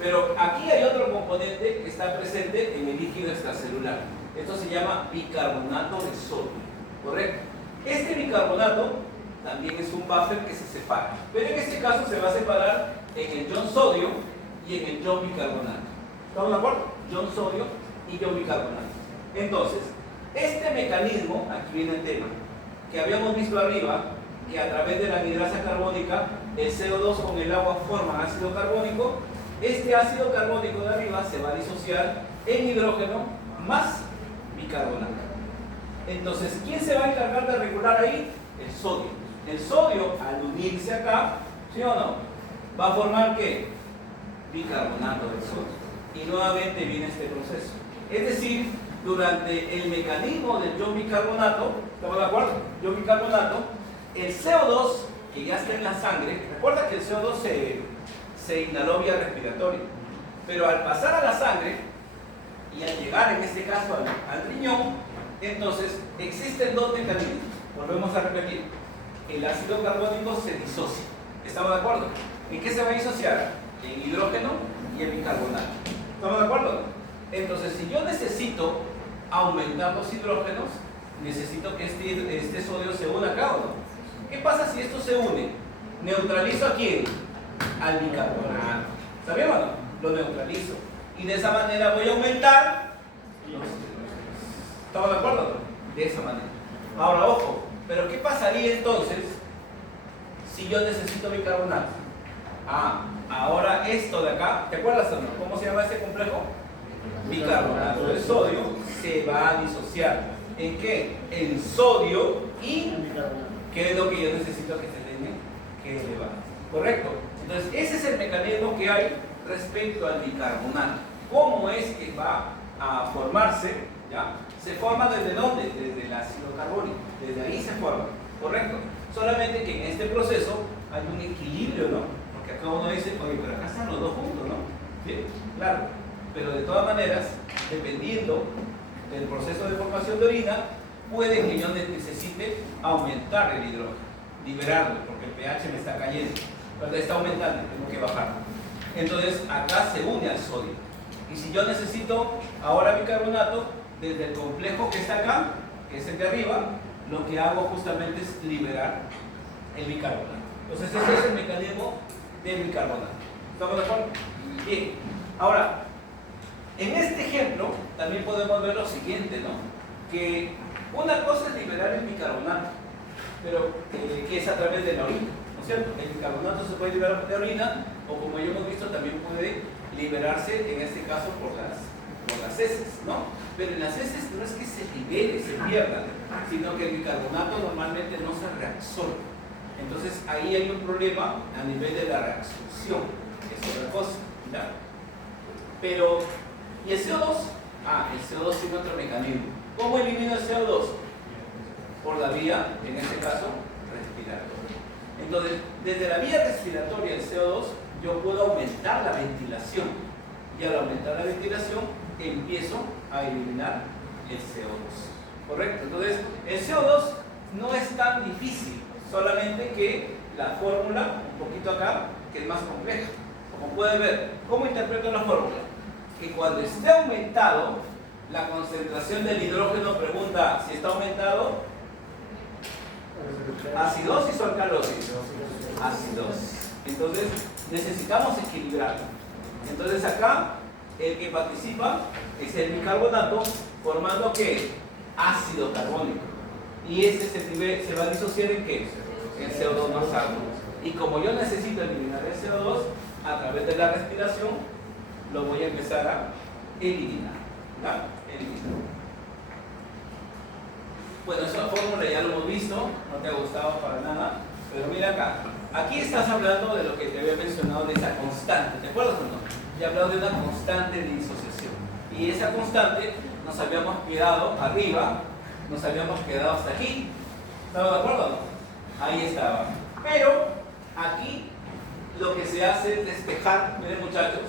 Pero aquí hay otro componente que está presente en el líquido extracelular. Esto se llama bicarbonato de sodio, ¿correcto? Este bicarbonato también es un buffer que se separa, pero en este caso se va a separar en el ion sodio y en el ion bicarbonato. ¿Estamos de acuerdo? Ion sodio y ion bicarbonato. Entonces, este mecanismo, aquí viene el tema, que habíamos visto arriba, que a través de la anhidrasa carbónica, el CO2 con el agua forman ácido carbónico. Este ácido carbónico de arriba se va a disociar en hidrógeno más bicarbonato. Entonces, ¿quién se va a encargar de regular ahí? El sodio. El sodio, al unirse acá, ¿sí o no? Va a formar ¿qué? Bicarbonato de sodio. Y nuevamente viene este proceso. Es decir, durante el mecanismo del ion bicarbonato, ¿estamos de acuerdo? Ion bicarbonato, el CO2 que ya está en la sangre, recuerda que el CO2 se inhaló vía respiratoria, pero al pasar a la sangre y al llegar en este caso al riñón, entonces existen dos mecanismos. Volvemos a repetir, el ácido carbónico se disocia. ¿Estamos de acuerdo? ¿En qué se va a disociar? En hidrógeno y en bicarbonato. ¿Estamos de acuerdo? Entonces, si yo necesito aumentar los hidrógenos, necesito que este sodio se una acá o no. ¿Qué pasa si esto se une? ¿Neutralizo a quién? Al bicarbonato. ¿Está bien o no? Lo neutralizo. Y de esa manera voy a aumentar los hidrógenos. ¿Estamos de acuerdo? De esa manera. Ahora, ojo, pero ¿qué pasaría entonces si yo necesito bicarbonato? Ahora esto de acá, ¿te acuerdas o no? ¿Cómo se llama este complejo? Bicarbonato de sodio se va a disociar. ¿En qué? En sodio y ¿qué es lo que yo necesito que se tenga que elevar? ¿Correcto? Entonces, ese es el mecanismo que hay respecto al bicarbonato. ¿Cómo es que va a formarse? ¿Ya? ¿Se forma desde dónde? Desde el ácido carbónico. Desde ahí se forma. ¿Correcto? Solamente que en este proceso hay un equilibrio, ¿no? Porque acá uno dice, oye, pero acá están los dos juntos, ¿no? ¿Sí? Claro. Pero de todas maneras, dependiendo del proceso de formación de orina, puede que yo necesite aumentar el hidrógeno, liberarlo, porque el pH me está cayendo, pero está aumentando, tengo que bajarlo. Entonces acá se une al sodio. Y si yo necesito ahora bicarbonato, desde el complejo que está acá, que es el de arriba, lo que hago justamente es liberar el bicarbonato. Entonces ese es el mecanismo del bicarbonato. ¿Estamos de acuerdo? Bien. Ahora, en este ejemplo también podemos ver lo siguiente, ¿no? Que una cosa es liberar el bicarbonato, pero que es a través de la orina, ¿no es cierto? El bicarbonato se puede liberar de orina, o como ya hemos visto, también puede liberarse, en este caso, por las heces, ¿no? Pero en las heces no es que se libere, se pierda, sino que el bicarbonato normalmente no se reabsorbe. Entonces ahí hay un problema a nivel de la reabsorción, que es otra cosa, ¿ya? Pero, ¿y el CO2? El CO2 tiene otro mecanismo. ¿Cómo elimino el CO2? Por la vía, en este caso, respiratoria. Entonces, desde la vía respiratoria del CO2, yo puedo aumentar la ventilación. Y al aumentar la ventilación, empiezo a eliminar el CO2. ¿Correcto? Entonces, el CO2 no es tan difícil, solamente que la fórmula, un poquito acá, que es más compleja. Como pueden ver, ¿cómo interpreto la fórmula? Que cuando esté aumentado, la concentración del hidrógeno, pregunta si está aumentado, ¿acidosis o alcalosis? Acidosis. Entonces necesitamos equilibrarlo. Entonces acá el que participa es el bicarbonato, formando ¿qué? Ácido carbónico. Y ese se va a disociar en ¿qué? En CO2 más alto. Y como yo necesito eliminar el CO2, a través de la respiración lo voy a empezar a eliminar. ¿Ya? El líquido. Bueno, esa fórmula ya lo hemos visto, no te ha gustado para nada, pero mira acá. Aquí estás hablando de lo que te había mencionado de esa constante, ¿te acuerdas o no? Ya he hablado de una constante de disociación. Y esa constante nos habíamos quedado arriba, nos habíamos quedado hasta aquí. ¿Estamos de acuerdo o no? Ahí estaba. Pero aquí lo que se hace es despejar, miren muchachos,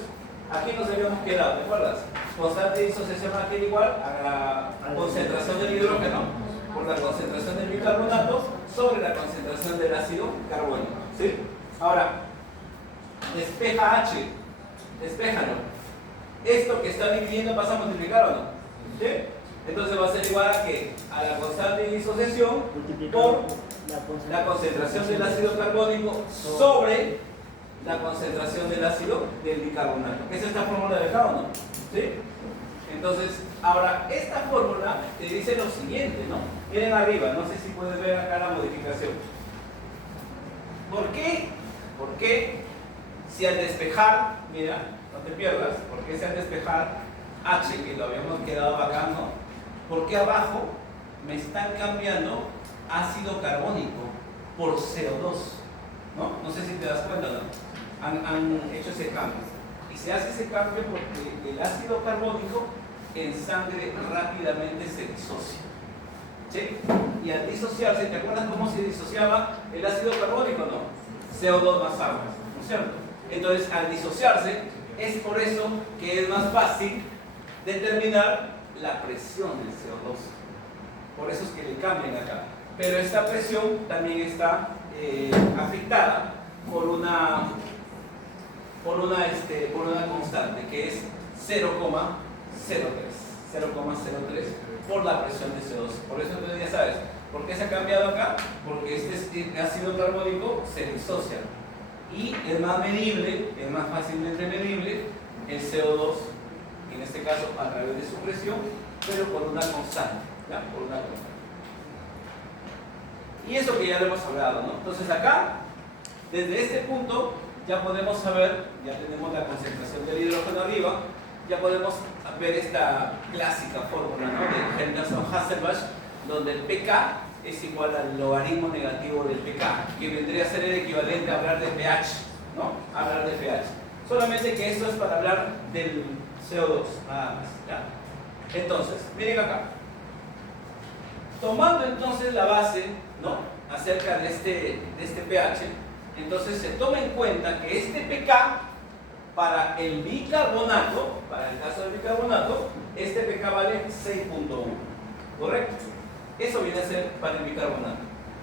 aquí nos habíamos quedado, ¿te acuerdas? Constante de disociación aquí igual a la concentración del hidrógeno por la concentración del bicarbonato sobre la concentración del ácido carbónico. ¿Sí? Ahora, despeja H, despéjalo. Esto que está dividiendo pasa a multiplicar o no. ¿Sí? Entonces va a ser igual a que a la constante de disociación por la concentración del ácido carbónico sobre la concentración del ácido del bicarbonato. ¿Es esta fórmula de acá o no? ¿Sí? Entonces, ahora esta fórmula te dice lo siguiente, ¿no? Miren arriba, no sé si puedes ver acá la modificación. ¿Por qué? Porque si al despejar, mira, no te pierdas, porque si al despejar H, que lo habíamos quedado acá, ¿no? Porque abajo me están cambiando ácido carbónico por CO2, ¿no? No sé si te das cuenta, ¿no? Han hecho ese cambio. Y se hace ese cambio porque el ácido carbónico en sangre rápidamente se disocia. ¿Sí? Y al disociarse, ¿te acuerdas cómo se disociaba el ácido carbónico? No, CO2 más agua, ¿no es cierto? Entonces, al disociarse, es por eso que es más fácil determinar la presión del CO2. Por eso es que le cambian acá. Pero esta presión también está afectada por una constante que es 0,03 por la presión de CO2. Por eso entonces ya sabes, ¿por qué se ha cambiado acá? Porque este ácido carbónico se disocia y es más medible, es más fácilmente medible el CO2, en este caso a través de su presión, pero por una constante, ¿ya? Por una constante. Y eso que ya lo hemos hablado, ¿no? Entonces acá, desde este punto, ya podemos saber, ya tenemos la concentración del hidrógeno arriba, ya podemos ver esta clásica fórmula, ¿no? De Henderson-Hasselbalch, donde el pK es igual al logaritmo negativo del pK, que vendría a ser el equivalente a hablar de pH, ¿no? Hablar de pH. Solamente que esto es para hablar del CO2, nada más, ¿ya? Entonces, miren acá. Tomando entonces la base, ¿no? Acerca de este pH, entonces se toma en cuenta que este pK para el bicarbonato, para el caso del bicarbonato, este pK vale 6.1, ¿correcto? Eso viene a ser para el bicarbonato,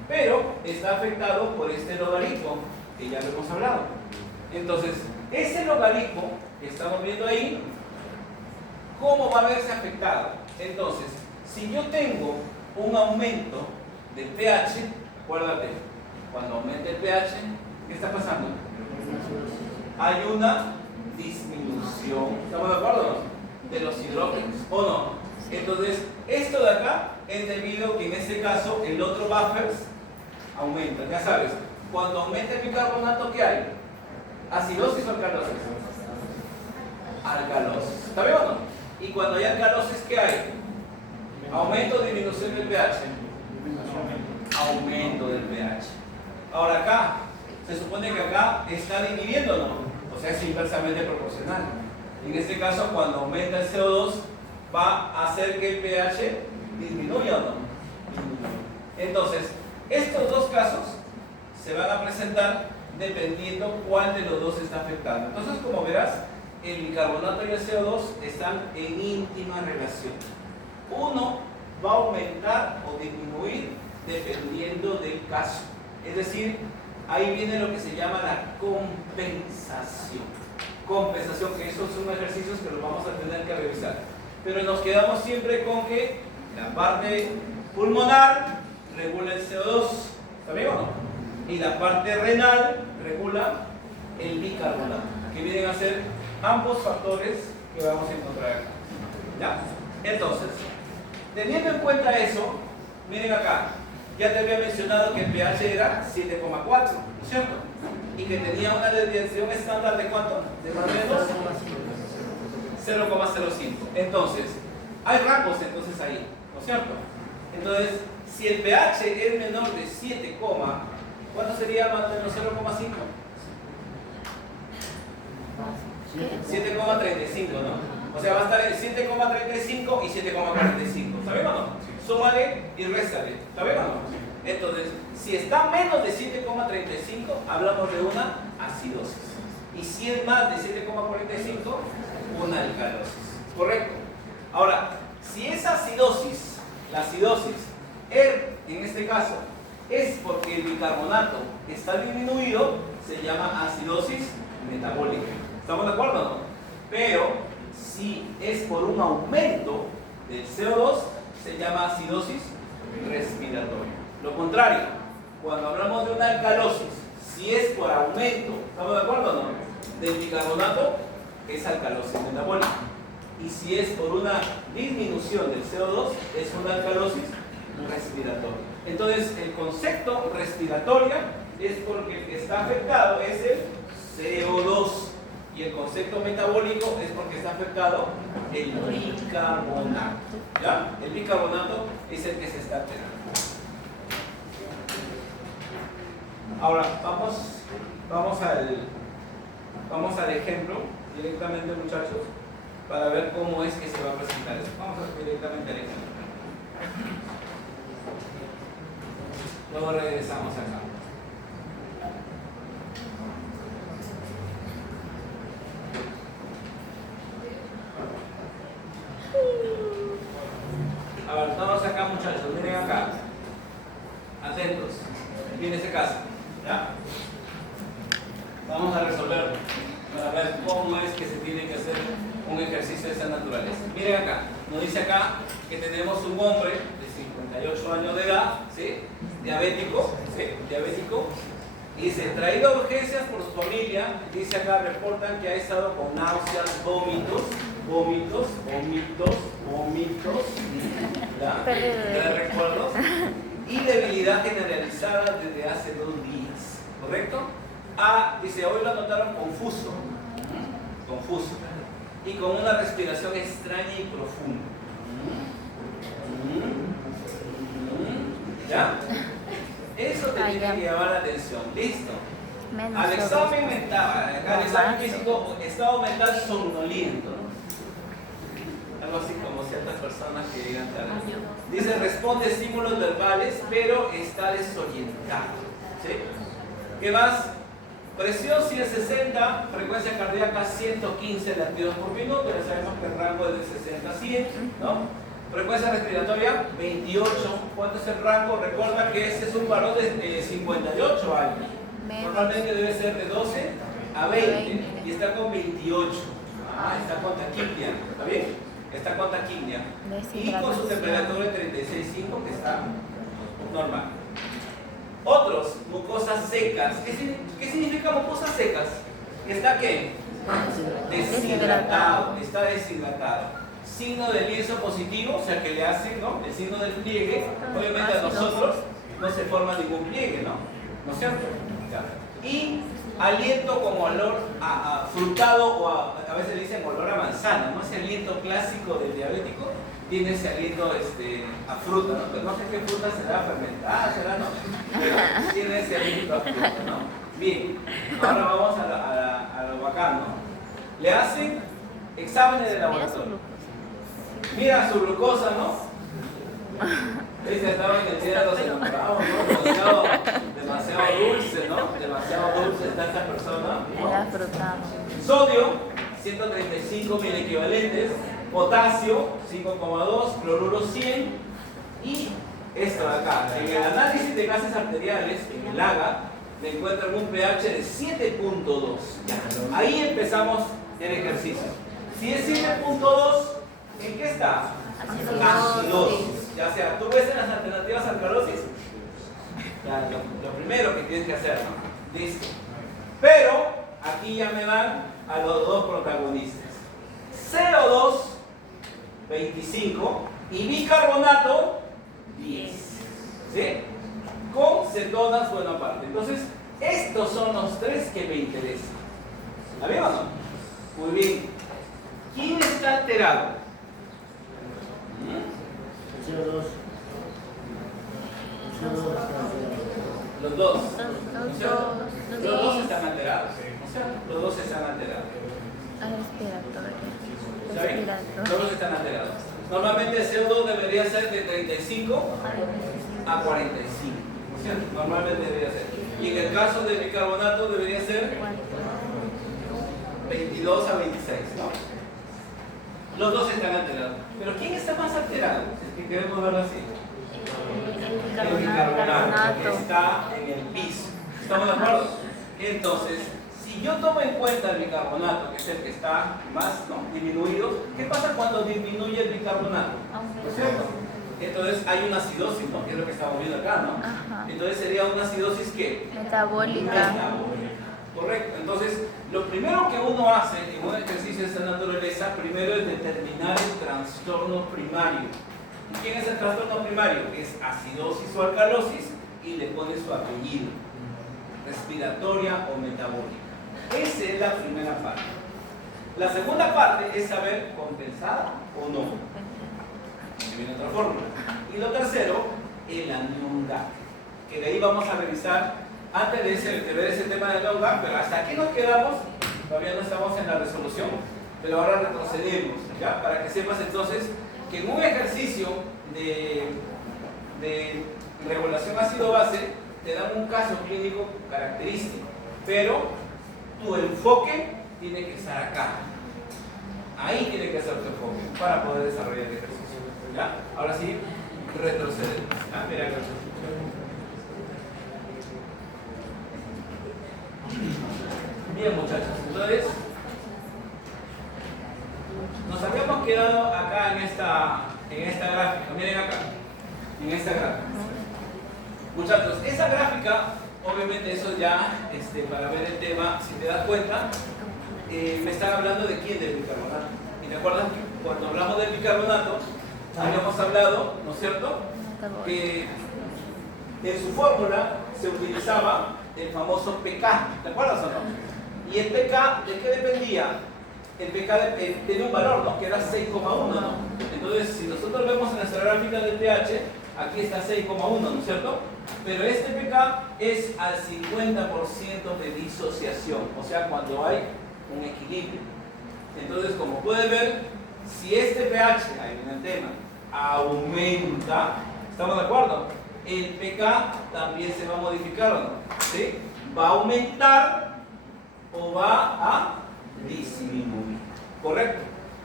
pero está afectado por este logaritmo que ya lo hemos hablado. Entonces, ese logaritmo que estamos viendo ahí, ¿cómo va a verse afectado? Entonces, si yo tengo un aumento del pH, acuérdate, cuando aumenta el pH, ¿qué está pasando? Hay una disminución, ¿estamos de acuerdo? De los hidrógenos, ¿o no? Entonces, esto de acá es debido a que en este caso el otro buffers aumenta, ya sabes, cuando aumenta el bicarbonato, ¿qué hay? ¿Acidosis o alcalosis? Alcalosis, ¿está bien o no? Y cuando hay alcalosis, ¿qué hay? ¿Aumento o disminución del pH? Aumento del pH. Ahora acá, se supone que acá está dividiendo, ¿no? O sea, es inversamente proporcional. En este caso, cuando aumenta el CO2, va a hacer que el pH disminuya o no. Entonces, estos dos casos se van a presentar dependiendo cuál de los dos está afectando. Entonces, como verás, el bicarbonato y el CO2 están en íntima relación. Uno va a aumentar o disminuir dependiendo del caso. Es decir, ahí viene lo que se llama la compensación. Compensación, que esos son ejercicios que los vamos a tener que revisar. Pero nos quedamos siempre con que la parte pulmonar regula el CO2, ¿está bien o no? Y la parte renal regula el bicarbonato, que vienen a ser ambos factores que vamos a encontrar acá. ¿Ya? Entonces, teniendo en cuenta eso, miren acá, ya te había mencionado que el pH era 7,4, ¿no es cierto? Y que tenía una desviación estándar de ¿cuánto? De más o menos 0,05. Entonces, Hay rangos entonces ahí, ¿no es cierto? Entonces, si el pH es menor de 7, ¿cuánto sería más menos 0,5? 7,35, ¿no? O sea, va a estar en 7,35 y 7,45. ¿Está bien o no? Súmale y réstale. ¿Está bien o no? Entonces, si está menos de 7,35, hablamos de una acidosis. Y si es más de 7,45, una alcalosis. ¿Correcto? Ahora, si esa acidosis, la acidosis, en este caso, es porque el bicarbonato está disminuido, se llama acidosis metabólica. ¿Estamos de acuerdo o no? Pero si es por un aumento del CO2, se llama acidosis respiratoria. Lo contrario, cuando hablamos de una alcalosis, si es por aumento, ¿estamos de acuerdo o no?, del bicarbonato, es alcalosis metabólica. Y si es por una disminución del CO2, es una alcalosis respiratoria. Entonces, el concepto respiratoria es porque el que está afectado es el CO2. Y el concepto metabólico es porque está afectado el bicarbonato. ¿Ya? El bicarbonato es el que se está alterando. Ahora, vamos al ejemplo directamente, muchachos, para ver cómo es que se va a presentar esto. Vamos directamente al ejemplo. Luego regresamos acá. A ver, vamos acá, muchachos, miren acá. Atentos. Viene ese caso. ¿Ya? Vamos a resolverlo para ver cómo es que se tiene que hacer un ejercicio de esa naturaleza. Miren acá, nos dice acá que tenemos un hombre de 58 años de edad, ¿sí? Diabético, ¿sí? Diabético. Y dice, traído a urgencias por su familia, dice acá, reportan que ha estado con náuseas, vómitos, ¿ya? ¿De recuerdos? Y debilidad generalizada desde hace 2 días, ¿correcto? Dice, hoy lo notaron confuso, y con una respiración extraña y profunda. ¿Ya? Eso te tiene que llamar la atención. Listo. Al examen mental, al examen físico, estado mental somnoliento. Algo así como ciertas personas que llegan tarde. Dice, responde estímulos verbales, pero está desorientado. ¿Sí? ¿Qué más? Presión 160, frecuencia cardíaca 115 latidos por minuto. Ya sabemos que el rango es de 60 a 100, ¿no? Frecuencia respiratoria 28. ¿Cuánto es el rango? Recuerda que este es un varón de 58 años. Normalmente debe ser de 12 a 20 y está con 28. Está con taquipnia. ¿Está bien? Está con taquipnia. Y con su temperatura de 36,5, que está normal. Otros, mucosas secas. ¿Qué significa mucosas secas? ¿Está qué? Deshidratado. Está deshidratado. Signo de lienzo positivo, o sea que le hacen, ¿no?, el signo del pliegue. Obviamente a nosotros no se forma ningún pliegue, ¿no es cierto? Y aliento con olor a frutado, o a veces le dicen olor a manzana, ¿no? Ese aliento clásico del diabético tiene ese aliento a fruta, ¿no? No sé qué fruta será, fermentada, será, no, pero tiene ese aliento a fruta, ¿no? Bien, ahora vamos a lo bacán, ¿no? Le hacen exámenes de laboratorio. Mira su glucosa, ¿no? Dice, estaba en el día de los enamorados, ¿no? Demasiado dulce, ¿no? Demasiado dulce está esta persona. Sodio, 135 equivalentes. Potasio, 5,2. Cloruro, 100. Y esto de acá. En el análisis de gases arteriales, en el AGA, le encuentran un pH de 7,2. Ahí empezamos el ejercicio. Si es 7,2, ¿en qué está? Acidosis. Ya sea, tú ves en las alternativas alcalosis, ya, lo primero que tienes que hacer, ¿no? Listo. Pero aquí ya me van a los dos protagonistas. CO2, 25 y bicarbonato, 10. ¿Sí? Con cetonas, bueno, aparte. Entonces, estos son los 3 que me interesan. ¿Está bien o no? Muy bien. ¿Quién está alterado? CO2. Los dos. Los Los dos están alterados. O sea, los dos están alterados. ¿Está bien? Los dos están alterados. Normalmente el CO2 debería ser de 35 a 45. ¿Cierto? Normalmente debería ser. Y en el caso del bicarbonato debería ser 22 a 26, ¿no? Los dos están alterados. Pero ¿quién está más alterado? Es que queremos verlo así. El bicarbonato, que está en el piso. ¿Estamos de acuerdo? Entonces, si yo tomo en cuenta el bicarbonato, que es el que está más disminuido, ¿qué pasa cuando disminuye el bicarbonato? ¿No es cierto? Entonces hay una acidosis, ¿no? Que es lo que estamos viendo acá, ¿no? Ajá. Entonces sería una acidosis ¿qué? Metabólica. Correcto. Entonces, lo primero que uno hace en un ejercicio de esta naturaleza, primero es determinar el trastorno primario. ¿Y quién es el trastorno primario? Es acidosis o alcalosis y le pone su apellido, respiratoria o metabólica. Esa es la primera parte. La segunda parte es saber compensada o no. Que viene otra fórmula. Y lo tercero, el anión GAC, que de ahí vamos a revisar antes de ver ese tema del anión GAC, pero hasta aquí nos quedamos, todavía no estamos en la resolución, pero ahora retrocedemos, ¿ya? Para que sepas entonces que en un ejercicio de regulación ácido-base te dan un caso clínico característico, pero tu enfoque tiene que estar acá. Ahí tiene que ser tu enfoque para poder desarrollar el ejercicio. ¿Ya? Ahora sí, retrocedemos. Mira acá. Bien, muchachos, entonces nos habíamos quedado acá en esta gráfica. Miren acá, en esta gráfica. Muchachos, esa gráfica, obviamente eso ya, para ver el tema, si te das cuenta, me están hablando de quién, del bicarbonato. ¿Y te acuerdas que cuando hablamos del bicarbonato, habíamos hablado, ¿no es cierto?, que en su fórmula se utilizaba el famoso pK, ¿te acuerdas o no? Y el pK, ¿de qué dependía? El pK tenía un valor, ¿no?, que era 6,1, ¿no? Entonces, si nosotros vemos en nuestra gráfica del pH, aquí está 6,1, ¿no es cierto? Pero este pK es al 50% de disociación, o sea, cuando hay un equilibrio. Entonces, como pueden ver, si este pH, ahí viene el tema, aumenta, ¿estamos de acuerdo? El pK también se va a modificar, ¿o no? ¿Sí? ¿Va a aumentar o va a disminuir? ¿Correcto?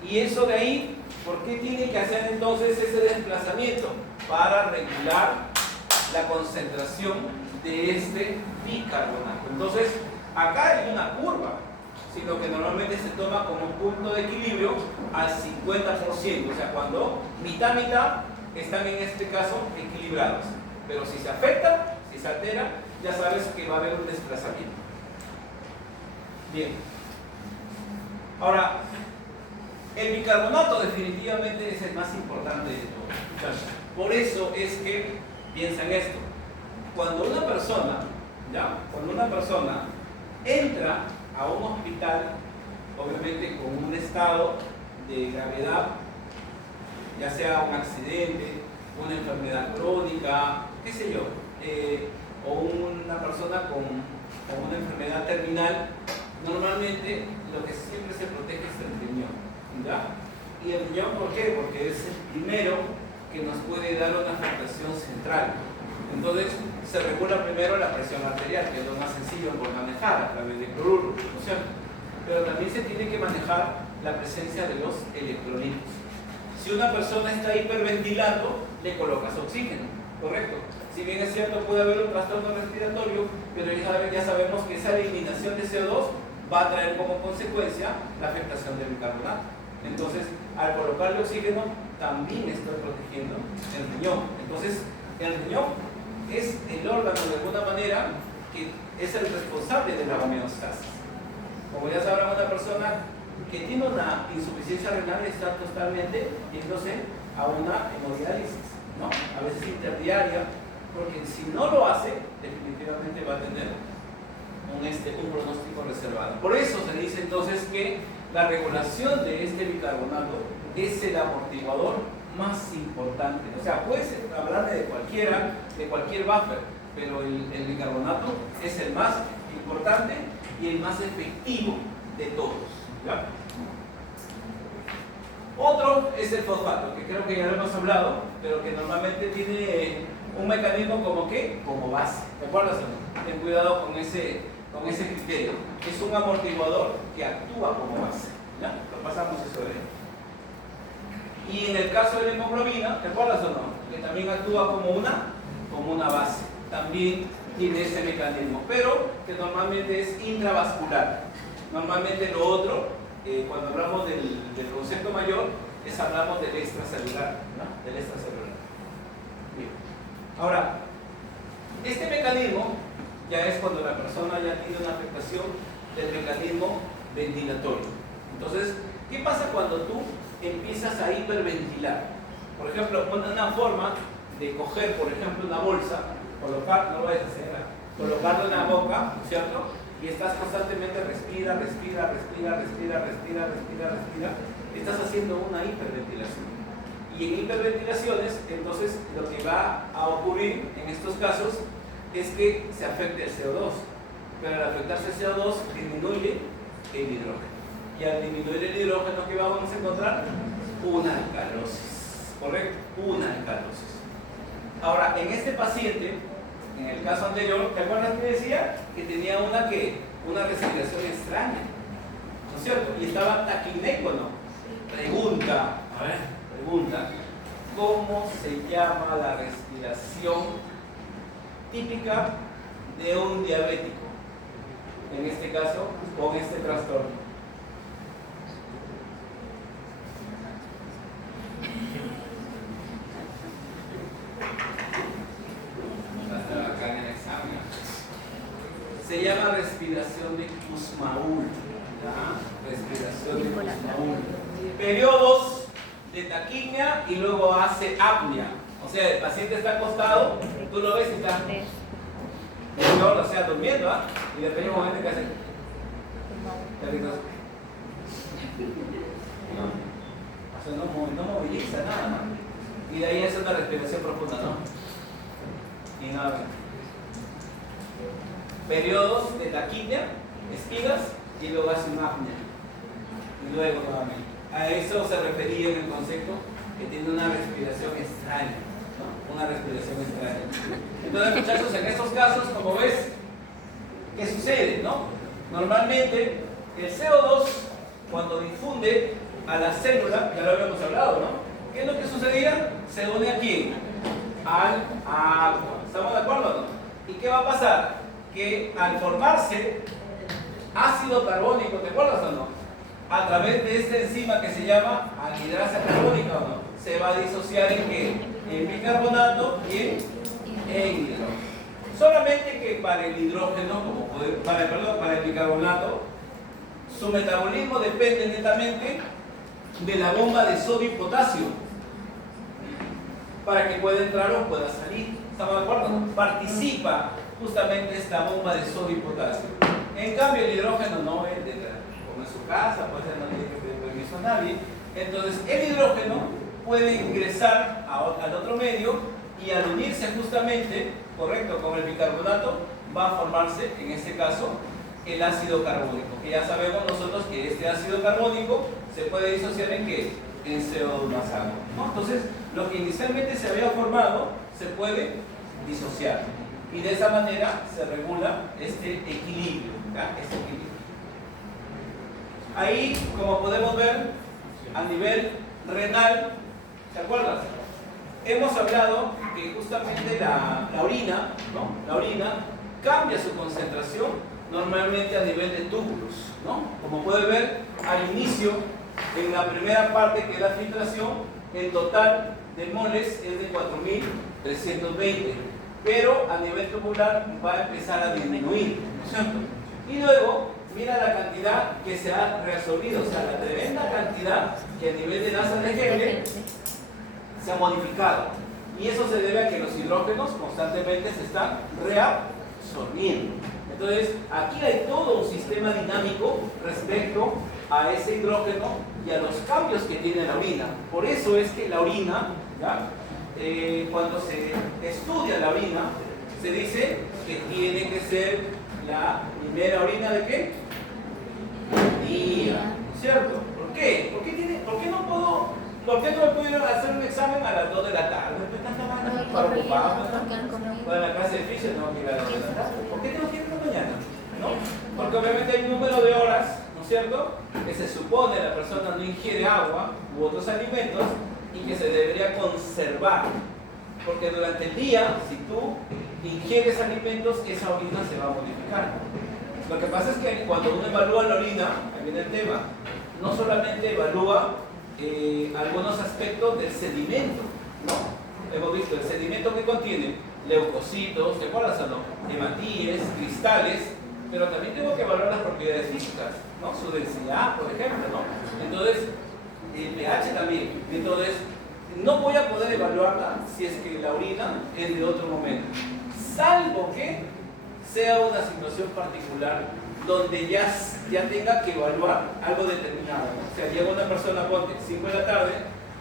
Y eso de ahí, ¿por qué tiene que hacer entonces ese desplazamiento? Para regular la concentración de este bicarbonato. Entonces, acá hay una curva, sino que normalmente se toma como un punto de equilibrio al 50%, o sea, cuando mitad están en este caso equilibrados. Pero si se afecta, si se altera, ya sabes que va a haber un desplazamiento. Bien. Ahora, el bicarbonato definitivamente es el más importante de todo. Por eso es que piensa en esto. Cuando una persona entra a un hospital, obviamente con un estado de gravedad, ya sea un accidente, una enfermedad crónica, qué sé yo, o una persona con una enfermedad terminal, normalmente lo que siempre se protege es el riñón, ¿ya? ¿Y el riñón por qué? Porque es el primero que nos puede dar una afectación central. Entonces, se regula primero la presión arterial, que es lo más sencillo por manejar a través de cloruro, ¿no es cierto? Pero también se tiene que manejar la presencia de los electrolitos. Si una persona está hiperventilando, le colocas oxígeno, ¿correcto? Si bien es cierto, puede haber un trastorno respiratorio, pero ya sabemos que esa eliminación de CO2 va a traer como consecuencia la afectación del bicarbonato. Entonces, al colocarle oxígeno, también estoy protegiendo el riñón. Entonces, el riñón es el órgano de alguna manera que es el responsable de la homeostasis. Como ya sabrán, una persona que tiene una insuficiencia renal está totalmente yéndose a una hemodiálisis, ¿no? A veces interdiaria, porque si no lo hace, definitivamente va a tener un pronóstico reservado. Por eso se dice entonces que la regulación de este bicarbonato es el amortiguador más importante. O sea, puedes hablar de cualquier buffer, pero el bicarbonato es el más importante y el más efectivo de todos, ¿ya? Otro es el fosfato, que creo que ya lo hemos hablado, pero que normalmente tiene un mecanismo como ¿qué? Como base. ¿Te acuerdas o no? Ten cuidado con ese criterio. Es un amortiguador que actúa como base, ¿ya? Lo pasamos eso de ahí. Y en el caso de la hemoglobina, ¿te acuerdas o no? Que también actúa como una base. También tiene ese mecanismo, pero que normalmente es intravascular. Normalmente lo otro, cuando hablamos del concepto mayor, hablamos del extracelular, ¿no? Del extracelular. Bien. Ahora, este mecanismo ya es cuando la persona ya tiene una afectación del mecanismo ventilatorio. Entonces, ¿qué pasa cuando tú empiezas a hiperventilar? Por ejemplo, una forma de coger, por ejemplo, una bolsa, colocarlo en la boca, ¿cierto? Y estás constantemente respira, estás haciendo una hiperventilación. Y en hiperventilaciones, entonces, lo que va a ocurrir en estos casos es que se afecte el CO2. Pero al afectarse el CO2, disminuye el hidrógeno. Y al disminuir el hidrógeno, ¿qué vamos a encontrar? Una alcalosis, ¿correcto? Una alcalosis. Ahora, en este paciente, en el caso anterior, ¿te acuerdas que decía? Que tenía una respiración extraña, ¿no es cierto? Y estaba taquineico, ¿no? Pregunta, ¿cómo se llama la respiración típica de un diabético? En este caso, con este trastorno. Se llama respiración de Kussmaul. Respiración de Kussmaul. Periodos de taquimia y luego hace apnea. O sea, el paciente está acostado, tú lo ves y está o sea, durmiendo, ¿ah? Y de repente un momento que hace. O sea, no moviliza nada más. Y de ahí es una respiración profunda, ¿no? Inhala. Periodos de taquipnia, espigas, y luego hace una apnea. Y luego nuevamente. A eso se refería en el concepto que tiene una respiración extraña, ¿no? Una respiración extraña. Entonces, muchachos, en estos casos, como ves, ¿qué sucede, no? Normalmente, el CO2, cuando difunde a la célula, ya lo habíamos hablado, ¿no? ¿Qué es lo que sucedía? Se une a quién? Al agua. ¿Estamos de acuerdo o no? ¿Y qué va a pasar? Que al formarse ácido carbónico, ¿te acuerdas o no? A través de esta enzima que se llama anhidrasa carbónica, ¿o no? Se va a disociar en ¿qué? En bicarbonato y en hidrógeno. Solamente que para el hidrógeno, para el bicarbonato, su metabolismo depende netamente de la bomba de sodio y potasio para que pueda entrar o pueda salir. ¿Estamos de acuerdo? Participa justamente esta bomba de sodio y potasio. En cambio, el hidrógeno no es como en su casa, pues no tiene que pedir permiso a nadie. Entonces, el hidrógeno puede ingresar al otro medio y al unirse justamente, correcto, con el bicarbonato, va a formarse, en este caso, el ácido carbónico. Que ya sabemos nosotros que este ácido carbónico se puede disociar en ¿qué? En CO2 más agua, ¿no? Entonces, lo que inicialmente se había formado se puede disociar. Y de esa manera se regula este equilibrio, ¿ya? Este equilibrio. Ahí, como podemos ver, a nivel renal, ¿te acuerdas? Hemos hablado que justamente la orina, ¿no? La orina cambia su concentración normalmente a nivel de túbulos, ¿no? Como puede ver al inicio, en la primera parte que es la filtración, el total de moles es de 4.320, pero a nivel tubular va a empezar a disminuir, ¿no es cierto? Y luego, mira la cantidad que se ha reabsorbido, o sea, la tremenda cantidad que a nivel de Nasse de Henle se ha modificado. Y eso se debe a que los hidrógenos constantemente se están reabsorbiendo. ¿Me Entonces, aquí hay todo un sistema dinámico respecto a ese hidrógeno y a los cambios que tiene la orina. Por eso es que la orina, ¿ya? Cuando se estudia la orina, se dice que tiene que ser la primera orina de qué? Día, ¿cierto? ¿Por qué? ¿Por qué no me puedo ir a hacer un examen a las 2 de la tarde? Para la clase de física no que ir a las 2 de la tarde. ¿Por qué tengo que ir en la mañana? ¿No? Porque obviamente hay un número de horas, ¿no es cierto?, que se supone la persona no ingiere agua u otros alimentos y que se debería conservar. Porque durante el día, si tú ingieres alimentos, esa orina se va a modificar. Lo que pasa es que cuando uno evalúa la orina, ahí viene el tema, no solamente evalúa algunos aspectos del sedimento, ¿no? Hemos visto el sedimento que contiene leucocitos, ¿te acuerdas o no? Hematíes, cristales, pero también tengo que evaluar las propiedades físicas, ¿no? Su densidad, por ejemplo, ¿no? Entonces, el pH también. Entonces, no voy a poder evaluarla si es que la orina es de otro momento, salvo que sea una situación particular donde ya tenga que evaluar algo determinado, ¿no? O sea, llega una persona, ponte 5 de la tarde,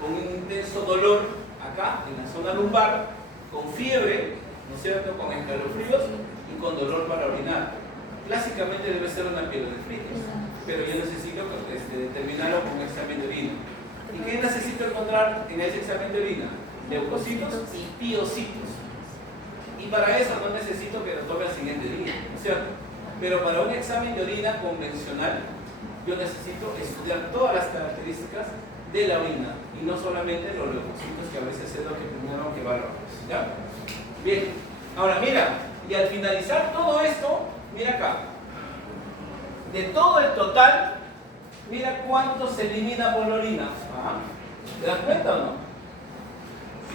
con un intenso dolor acá, en la zona lumbar, con fiebre, ¿no es cierto?, con escalofríos y con dolor para orinar. Clásicamente debe ser una pielonefritis, pero yo necesito determinarlo con un examen de orina. ¿Y qué necesito encontrar en ese examen de orina? Leucocitos y piocitos. Y para eso no necesito que lo tome al siguiente día, ¿no es cierto? Pero para un examen de orina convencional, yo necesito estudiar todas las características de la orina y no solamente los leucocitos, que a veces es lo que primero que valoramos, ¿ya? Bien, ahora mira, y al finalizar todo esto, mira acá, de todo el total, mira cuánto se elimina por la orina. ¿Te das cuenta o no?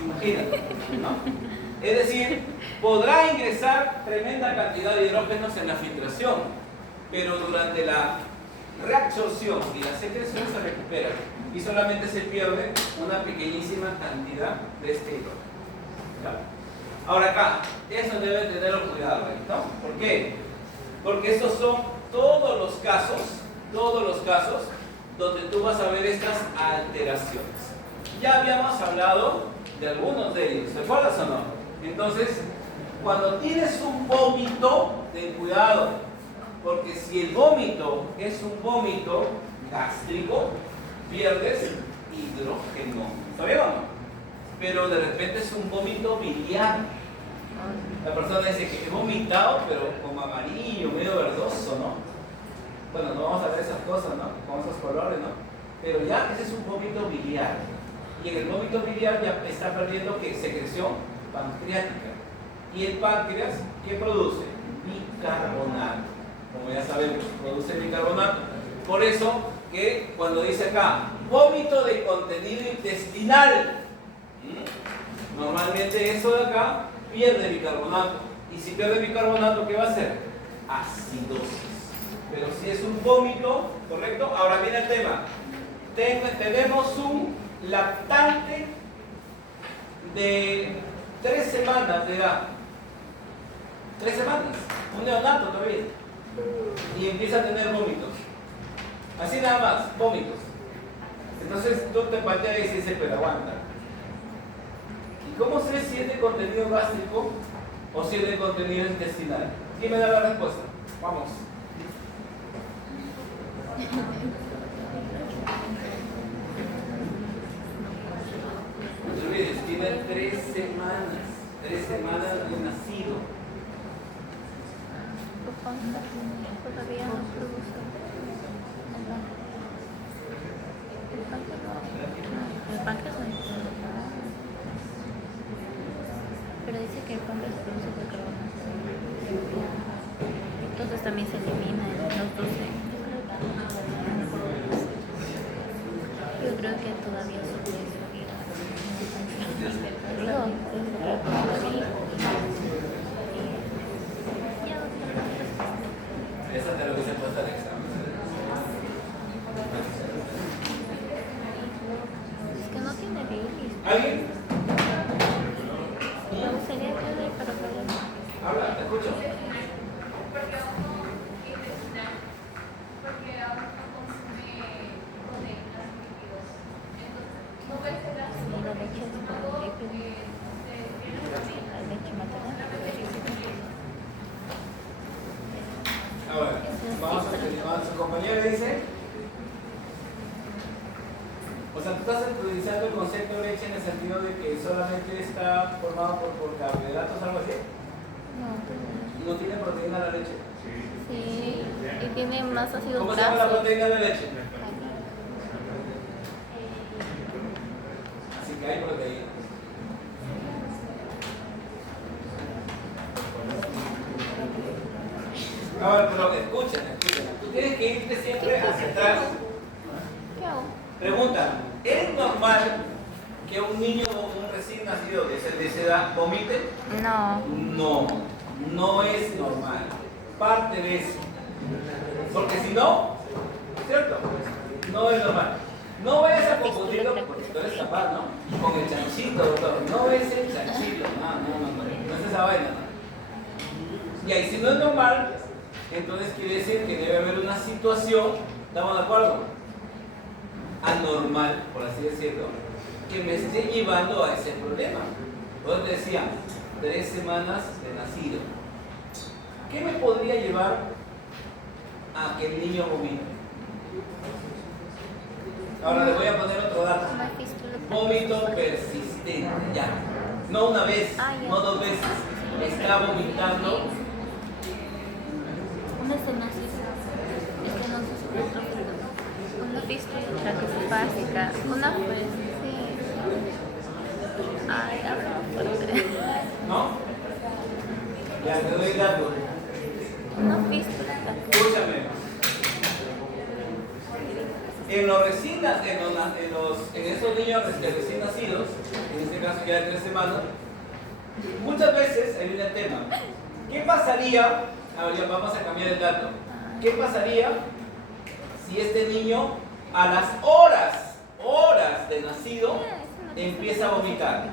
Imagínate, ¿no? Es decir, podrá ingresar tremenda cantidad de hidrógenos en la filtración, pero durante la reabsorción y la secreción se recupera y solamente se pierde una pequeñísima cantidad de este hidrógeno. ¿Ya? Ahora acá, eso debe tenerlo cuidado, ¿no? ¿Por qué? Porque estos son todos los casos donde tú vas a ver estas alteraciones. Ya habíamos hablado de algunos de ellos, ¿te acuerdas o no? Entonces, cuando tienes un vómito, ten cuidado, porque si el vómito es un vómito gástrico, pierdes hidrógeno, ¿sabes o no? Pero de repente es un vómito biliar. La persona dice que he vomitado, pero como amarillo, medio verdoso, ¿no? Bueno, no vamos a ver esas cosas, ¿no? Con esos colores, ¿no? Pero ya ese es un vómito biliar. Y en el vómito biliar ya está perdiendo ¿qué? Secreción pancreática. Y el páncreas, ¿qué produce? Bicarbonato. Como ya sabemos, produce bicarbonato. Por eso que cuando dice acá, vómito de contenido intestinal, normalmente eso de acá pierde bicarbonato. Y si pierde bicarbonato, ¿qué va a hacer? Acidosis. Pero si es un vómito, ¿correcto? Ahora viene el tema. Tenemos un lactante de 3 semanas de edad. 3 semanas. Un neonato todavía. Y empieza a tener vómitos. Así nada más, vómitos. Entonces tú te pateas y dices, pero aguanta. ¿Y cómo sé si es de contenido gástrico o si es de contenido intestinal? ¿Quién me da la respuesta? Vamos. No te olvides, tiene 3 semanas. 3 semanas de nacido. Todavía no produce. El páncreas no. Pero dice que el páncreas produce bicarbonato. Entonces también se elimina en los 12. Yo creo que todavía se puede subir. Esa te lo hubiese puesto al examen. Es que no tiene bilis. ¿Alguien? Me gustaría que le para Habla, te escucho. Cuando su compañero le dice, o sea, tú estás utilizando el concepto de leche en el sentido de que solamente está formado por carbohidratos, algo así. No, No tiene proteína la leche. sí, y tiene más ácidos ¿Cómo se llama la grasos. proteína de la leche? Así que hay proteína. Ahora, pero escuchen. Tú tienes que irte siempre hacia atrás. ¿Qué hago? Pregunta, ¿es normal que un niño o un recién nacido de esa edad vomite? No. No, no es normal. Parte de eso. Porque si no, ¿cierto? No es normal. No vayas a confundirlo, porque tú eres capaz, ¿no? Con el chanchito, doctor. No es el chanchito. No es esa vaina, ¿no? Y ahí si no es normal, entonces quiere decir que debe haber una situación, ¿estamos de acuerdo? Anormal, por así decirlo, que me esté llevando a ese problema. Por eso decía, 3 semanas de nacido. ¿Qué me podría llevar a que el niño vomite? Ahora le voy a poner otro dato. Una fístula. Vómito persistente, ya. No una vez, no 2 veces. Está vomitando. Una estenosis. Es que no sé si es otro. Una fístula traqueofásica. Una pues, sí. Ay, habla fuerte. ¿No? Ya, te doy el dato. Una fístula traqueofásica. Escúchame. En los recién en esos niños recién nacidos, en este caso ya de 3 semanas, muchas veces hay un tema. ¿Qué pasaría? A ver, ya vamos a cambiar el dato. ¿Qué pasaría si este niño a las horas de nacido empieza a vomitar?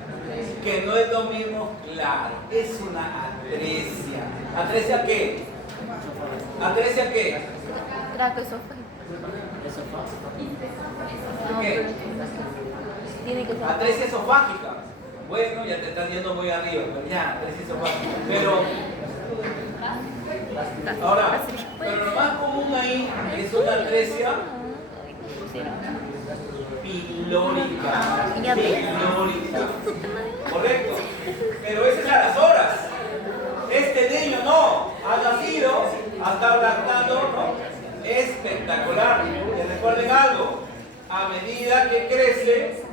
Que no es lo mismo, claro, es una atresia. ¿Atresia qué? ¿Atresia qué? Traqueosofágica. No, ¿Qué? pero tiene que ser. Atresia esofágica. Bueno, ya te estás yendo muy arriba, pero ya, atresia esofágica. Pero lo más común ahí es una atresia pilórica. Pilórica. Correcto. Pero esa es a las horas. Este niño no, ha nacido, ha estado lactando, ¿no? Espectacular. Y recuerden algo, a medida que crece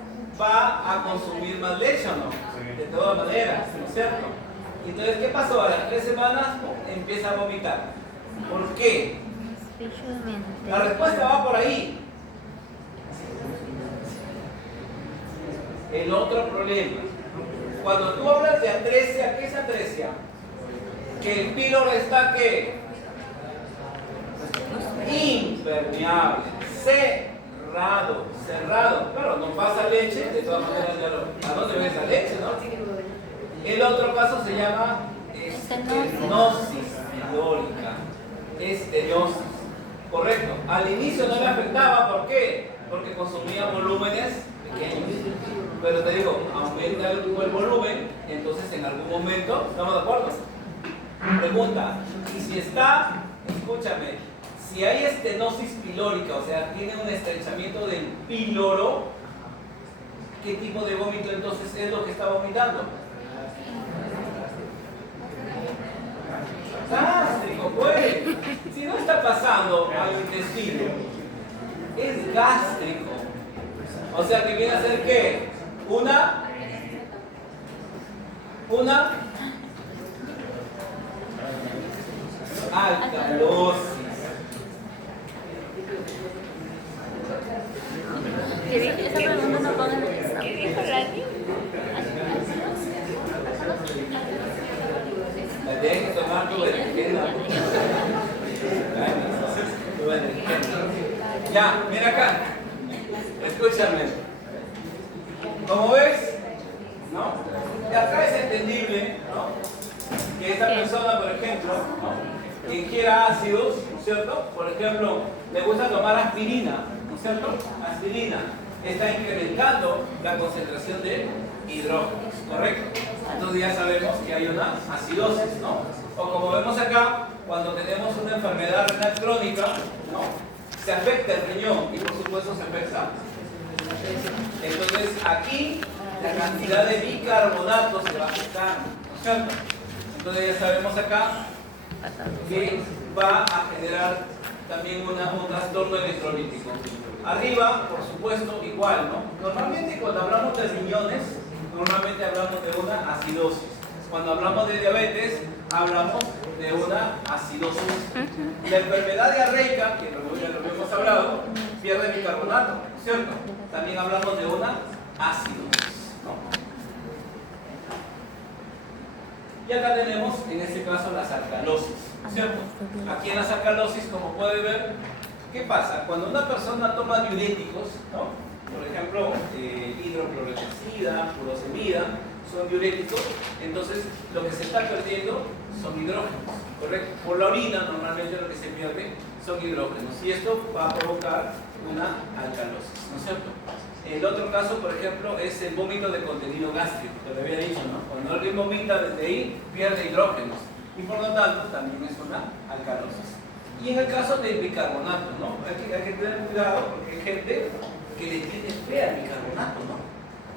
va a consumir más leche, ¿o no? De todas maneras, ¿no es cierto? Entonces, ¿qué pasó? A las 3 semanas empieza a vomitar. ¿Por qué? La respuesta va por ahí. El otro problema, cuando tú hablas de atresia, ¿qué es atresia? Que el píloro está ¿qué? Impermeable, cerrado. Claro, no pasa leche, de todas maneras ¿a dónde ves la leche, no? El otro caso se llama estenosis pilórica. Estenosis. Correcto. Al inicio no le afectaba, ¿por qué? Porque consumía volúmenes pequeños. Pero te digo, aumenta el volumen, entonces en algún momento, ¿estamos de acuerdo? Pregunta, y si está, escúchame, si hay estenosis pilórica, o sea, tiene un estrechamiento del píloro, ¿qué tipo de vómito entonces es lo que está vomitando? Gástrico, pues. Si no está pasando al intestino, es gástrico. O sea, que viene a ser ¿qué? Una alcalosis. ¿Qué dijo? Esa pregunta no pone en el examen. ¿Qué dijo Lani? La tienes que tomar tu berenjena. Tu berenjena. Ya, mira acá. Escúchame. Como ves, ¿no? Y acá es entendible, ¿no? Que esta persona, por ejemplo, ¿no? Que quiera ácidos, ¿no es cierto? Por ejemplo, le gusta tomar aspirina, ¿no es cierto? Aspirina está incrementando la concentración de hidrógenos, ¿correcto? Entonces ya sabemos que hay una acidosis, ¿no? O como vemos acá, cuando tenemos una enfermedad renal crónica, ¿no? Se afecta el riñón y por supuesto se afecta. Entonces aquí la cantidad de bicarbonato se va a afectar, ¿no es cierto? Entonces ya sabemos acá que va a generar también un trastorno electrolítico. Arriba, por supuesto, igual, ¿no? Normalmente cuando hablamos de riñones, normalmente hablamos de una acidosis. Cuando hablamos de diabetes, hablamos de una acidosis. La enfermedad diarreica, que ya lo hemos hablado, pierde bicarbonato, ¿no es cierto? También hablamos de una acidosis, ¿no? Y acá tenemos, en este caso, las alcalosis, ¿cierto? Aquí en las alcalosis, como puede ver, ¿qué pasa? Cuando una persona toma diuréticos, ¿no? Por ejemplo, hidroclorotiazida, furosemida, son diuréticos, entonces lo que se está perdiendo son hidrógenos, ¿correcto? Por la orina normalmente lo que se pierde son hidrógenos y esto va a provocar una alcalosis, ¿no es cierto? El otro caso, por ejemplo, es el vómito de contenido gástrico, que le había dicho, ¿no? Cuando alguien vomita desde ahí, pierde hidrógenos y por lo tanto también es una alcalosis. Y en el caso del bicarbonato, ¿no? Hay que tener cuidado porque hay gente que le tiene fe al bicarbonato, ¿no?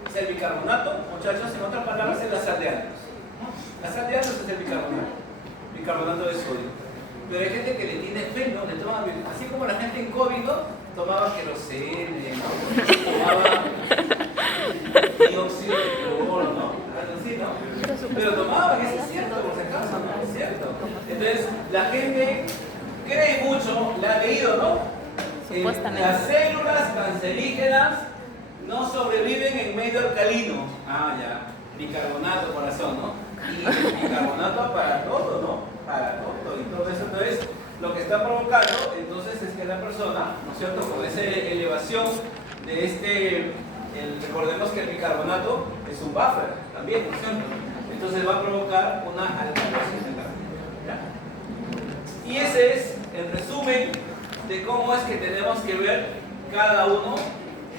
O sea, el bicarbonato, muchachos, en otras palabras, es la sal de Andros. La sal de Andros es el bicarbonato de sodio. Pero hay gente que le tiene fe, ¿no? Le toma, así como la gente en COVID, ¿no? Tomaba querosene, ¿no? Tomaba dióxido de cloro, ¿no? Así, ¿no? Pero tomaban, eso es cierto, por si acaso, ¿no? Es cierto. Entonces, la gente cree mucho, la ha leído, ¿no? Las células cancerígenas no sobreviven en medio alcalino. Ah, ya. Bicarbonato, corazón, ¿no? Y bicarbonato para todo, ¿no? Para todo. Y todo eso, entonces, lo que está provocando, entonces, es que la persona, ¿no es cierto? Con esa elevación de recordemos que el bicarbonato es un buffer también, ¿no es cierto? Entonces va a provocar una alcalosis en la vida. Y ese es el resumen de cómo es que tenemos que ver cada uno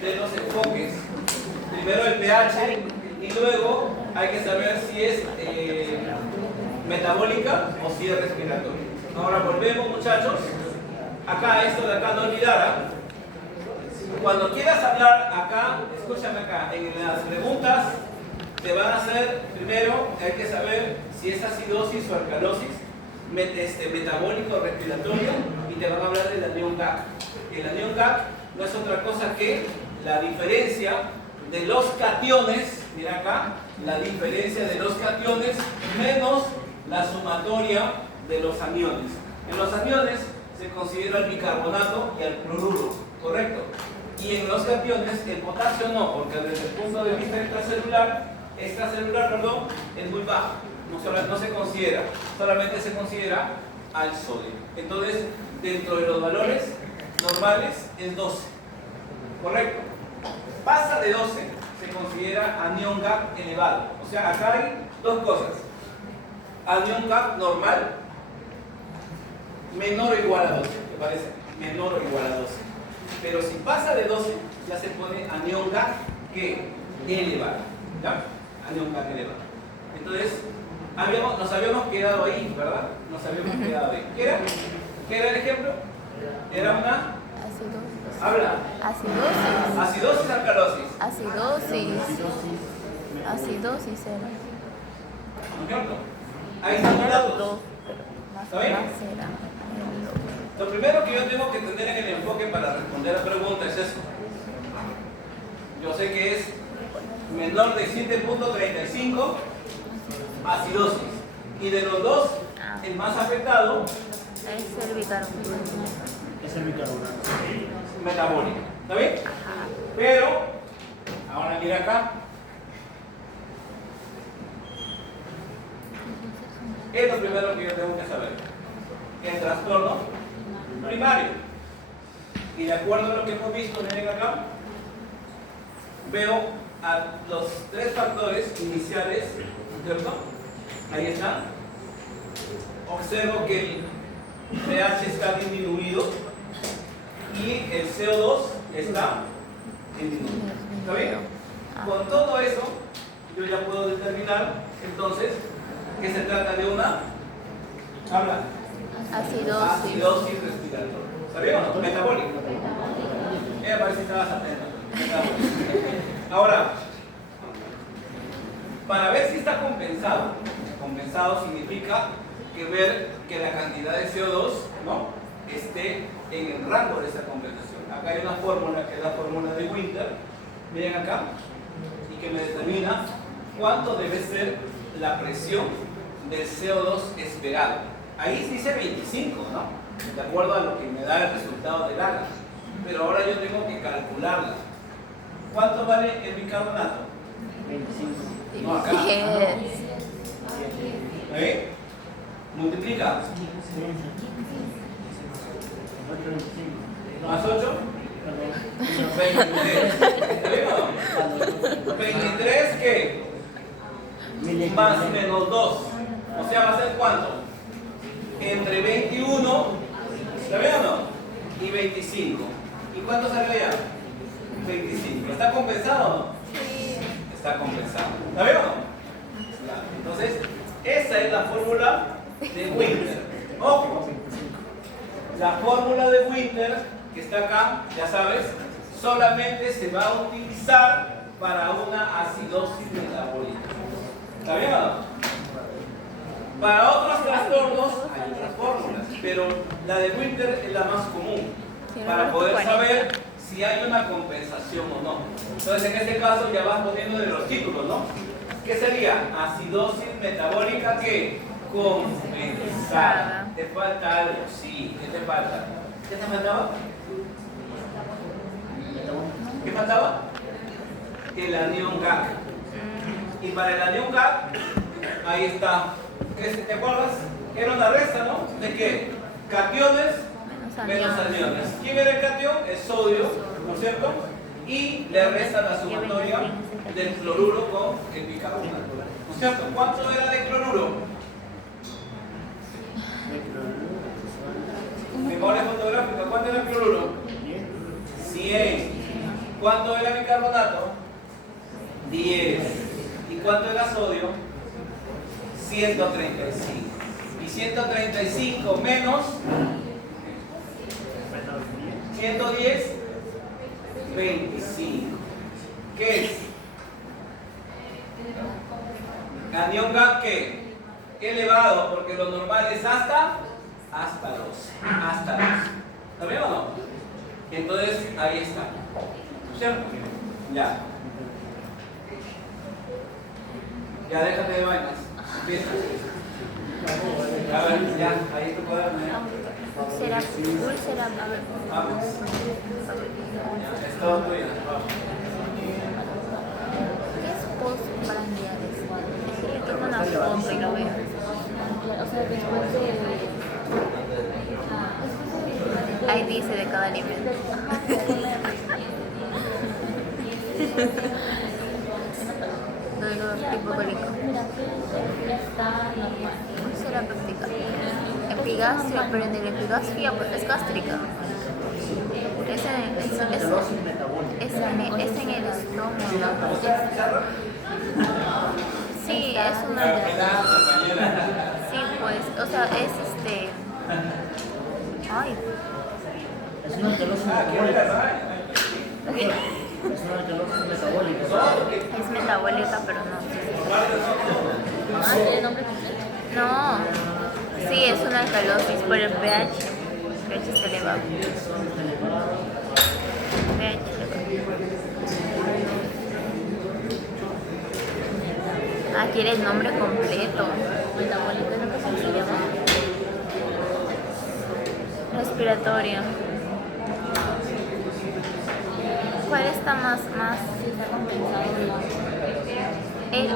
de los enfoques. Primero el pH y luego hay que saber si es metabólica o si es respiratoria. Ahora volvemos, muchachos. Acá, esto de acá no olvidara. Cuando quieras hablar acá, escúchame acá, en las preguntas te van a hacer, primero hay que saber si es acidosis o alcalosis, metabólica o respiratoria, y te van a hablar del anión GAC. El anión GAC no es otra cosa que la diferencia de los cationes, mira acá, la diferencia de los cationes menos la sumatoria de los aniones. En los aniones se considera el bicarbonato y el cloruro, ¿correcto? Y en los cationes el potasio no, porque desde el punto de vista extracelular, es muy bajo, no se considera, solamente se considera al sodio. Entonces, dentro de los valores normales es 12, ¿correcto? Pasa de 12, se considera anión GAC elevado. O sea, acá hay dos cosas. Anión GAC normal, menor o igual a 12, ¿te parece? Menor o igual a 12. Pero si pasa de 12, ya se pone anión GAC que elevado, ¿ya? Anión GAC elevado. Entonces, nos habíamos quedado ahí, ¿verdad? Nos habíamos quedado ahí. ¿Qué era? ¿Qué era el ejemplo? Era una... Acidosis. Habla. Acidosis. Acidosis, alcalosis. Acidosis. Acidosis era. ¿No es cierto? Ahí están los datos. ¿Está bien? Lo primero que yo tengo que tener en el enfoque para responder a la pregunta es eso. Yo sé que es menor de 7.35 acidosis. Y de los dos, el más afectado Es el bicarbonato. Es el bicarbonato. metabólico. ¿Está bien? Pero, ahora mira acá. Es lo primero que yo tengo que saber. El trastorno primario. Y de acuerdo a lo que hemos visto, miren acá, veo a los tres factores iniciales, ¿cierto? Ahí están. Observo que el pH está disminuido y el CO2 está disminuido. ¿Está bien? Con todo eso, yo ya puedo determinar entonces que se trata de una Acidosis. Acidosis respiratoria. ¿Sabía o no? Metabólica. Ella parece que estabas atenta. Ahora, para ver si está compensado, compensado significa que ver que la cantidad de CO2, ¿no?, esté en el rango de esa compensación. Acá hay una fórmula que es la fórmula de Winter, miren acá, y que me determina cuánto debe ser la presión del CO2 esperado. Ahí dice 25, ¿no?, de acuerdo a lo que me da el resultado del AGA. Pero ahora yo tengo que calcularla. ¿Cuánto vale el bicarbonato? 25. No, acá. ¿Eh? Multiplica. 8.25. ¿Más 8? Perdón. 23. ¿Está bien o no? 23, ¿qué? Más menos 2. O sea, va a ser ¿cuánto? Entre 21, ¿está bien o no? Y 25. ¿Y cuánto salió ya? 25. ¿Está compensado o no? Sí. Está compensado. ¿Está bien o no? Ya. Entonces, esa es la fórmula de Winter. Ojo. La fórmula de Winter, que está acá, ya sabes, solamente se va a utilizar para una acidosis metabólica. ¿Está bien o no? Para otros trastornos hay otras fórmulas, pero la de Winter es la más común para poder saber si hay una compensación o no. Entonces, en este caso ya vas poniendo de los títulos, ¿no? ¿Qué sería? Acidosis metabólica que compensada. ¿Te falta algo? Sí. ¿Qué te falta? ¿Qué te faltaba? ¿Qué faltaba? El anión GAC. Y para el anión GAC, ahí está. ¿Te acuerdas? Era una resta, ¿no? ¿De qué? Cationes menos aniones. ¿Quién era el catión? El sodio, ¿no es cierto? Y le resta la sumatoria del cloruro con el bicarbonato, ¿no es cierto? ¿Cuánto era de cloruro? Memoria fotográfica, ¿cuánto era el cloruro? 100. ¿Cuánto era el bicarbonato? 10. ¿Y cuánto era sodio? 135. Y 135 menos 110, 25. ¿Qué es? Anión GAC, ¿qué? Elevado, porque lo normal es hasta 12. Hasta 12. ¿Está bien o no? Entonces, ahí está. ¿Cierto? Ya. Ya déjate de vainas. Empieza. A ver, ya, ahí tu cuaderno. Úlcera, a ver. Vamos. Ya, es todo tuyo. Vamos. ¿Qué es postprandiales? Es que yo tengo una foto y lo veo. O sea, después de... Ahí dice de cada alimento. Luego, tipo cólico. Úlcera péptica. Epigastria, pero en el epigastria es gástrica. Es en el estómago. Sí, es una... Sí, pues, o sea, es Ay. Es una alcalosis metabólica. Es una alcalosis metabólica. Es metabólica, pero no. ¿Tiene nombre completo? No. Sí, es una alcalosis por el pH. pH está elevado. pH elevado. Ah, quiere el nombre completo. Metabólico, ¿es lo que se llama? Respiratorio. ¿Cuál está más? Si está compensado o no. El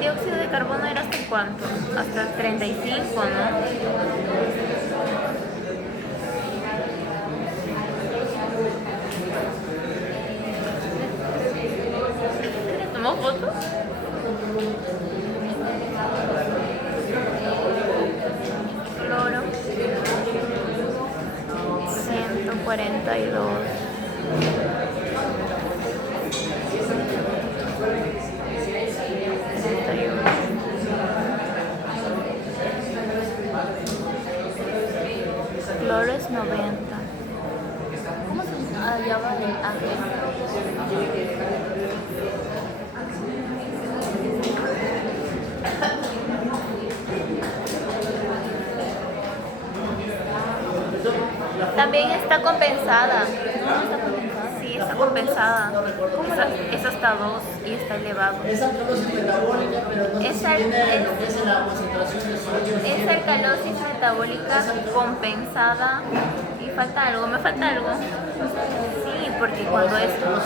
dióxido de carbono era hasta cuánto? Hasta el 35, ¿no? ¿Le tomó fotos? Cloro 142. 90. ¿Cómo se llama? Ah, ya va el AG. También está compensada. Sí, La está fórmula, compensada. no recuerdo. Es hasta 2 y está elevado. Es alcalosis metabólica, pero no sé si Esa- tiene es- lo que es la concentración de sodio. Es alcalosis metabólica compensada. Y falta algo, me falta algo. Sí, porque cuando es, Pero no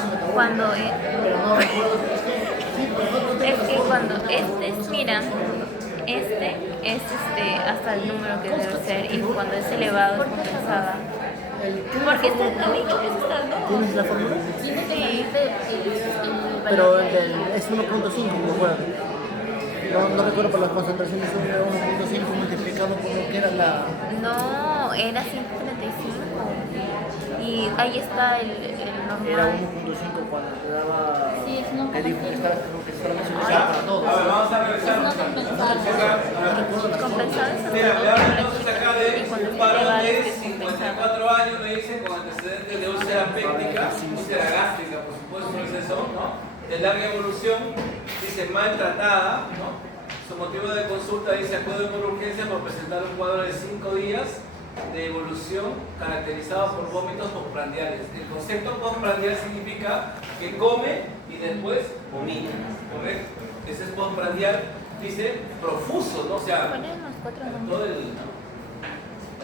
recuerdo, es que, sí, pero no tengo es las que fórmulas. cuando este es, mira, este es hasta el número que debe ser y cuando es elevado es compensada. Porque este también creo que es hasta el 2. ¿Tienes la fórmula? Tiene que medirte el Pero valor el del, es 1.5, me acuerdo. No recuerdo por las concentraciones de 1.5 multiplicado por lo que era la... No, era 135. Y ahí está el Era normal. 1.5 cuando te daba... Sí, es 1.5. Creo que solamente se utilizaba para todos. A ver, vamos a revisar. Es no compensado. No recuerdo las Compensado es hasta Mira, me 2. hablan entonces acá Y de cuando un es varón elevado de es que es compensada. 54 años, me dicen, con antecedentes de úlcera péptica, úlcera gástrica, por supuesto, no es eso, ¿no? De larga evolución, dice maltratada, ¿no? Su motivo de consulta dice acudo por urgencia por presentar un cuadro de 5 días de evolución caracterizado por vómitos postprandiales. El concepto postprandial significa que come y después vomita, ¿correcto? Ese es postprandial, dice profuso, ¿no? O sea, Ponen los 4 nombres. todo el...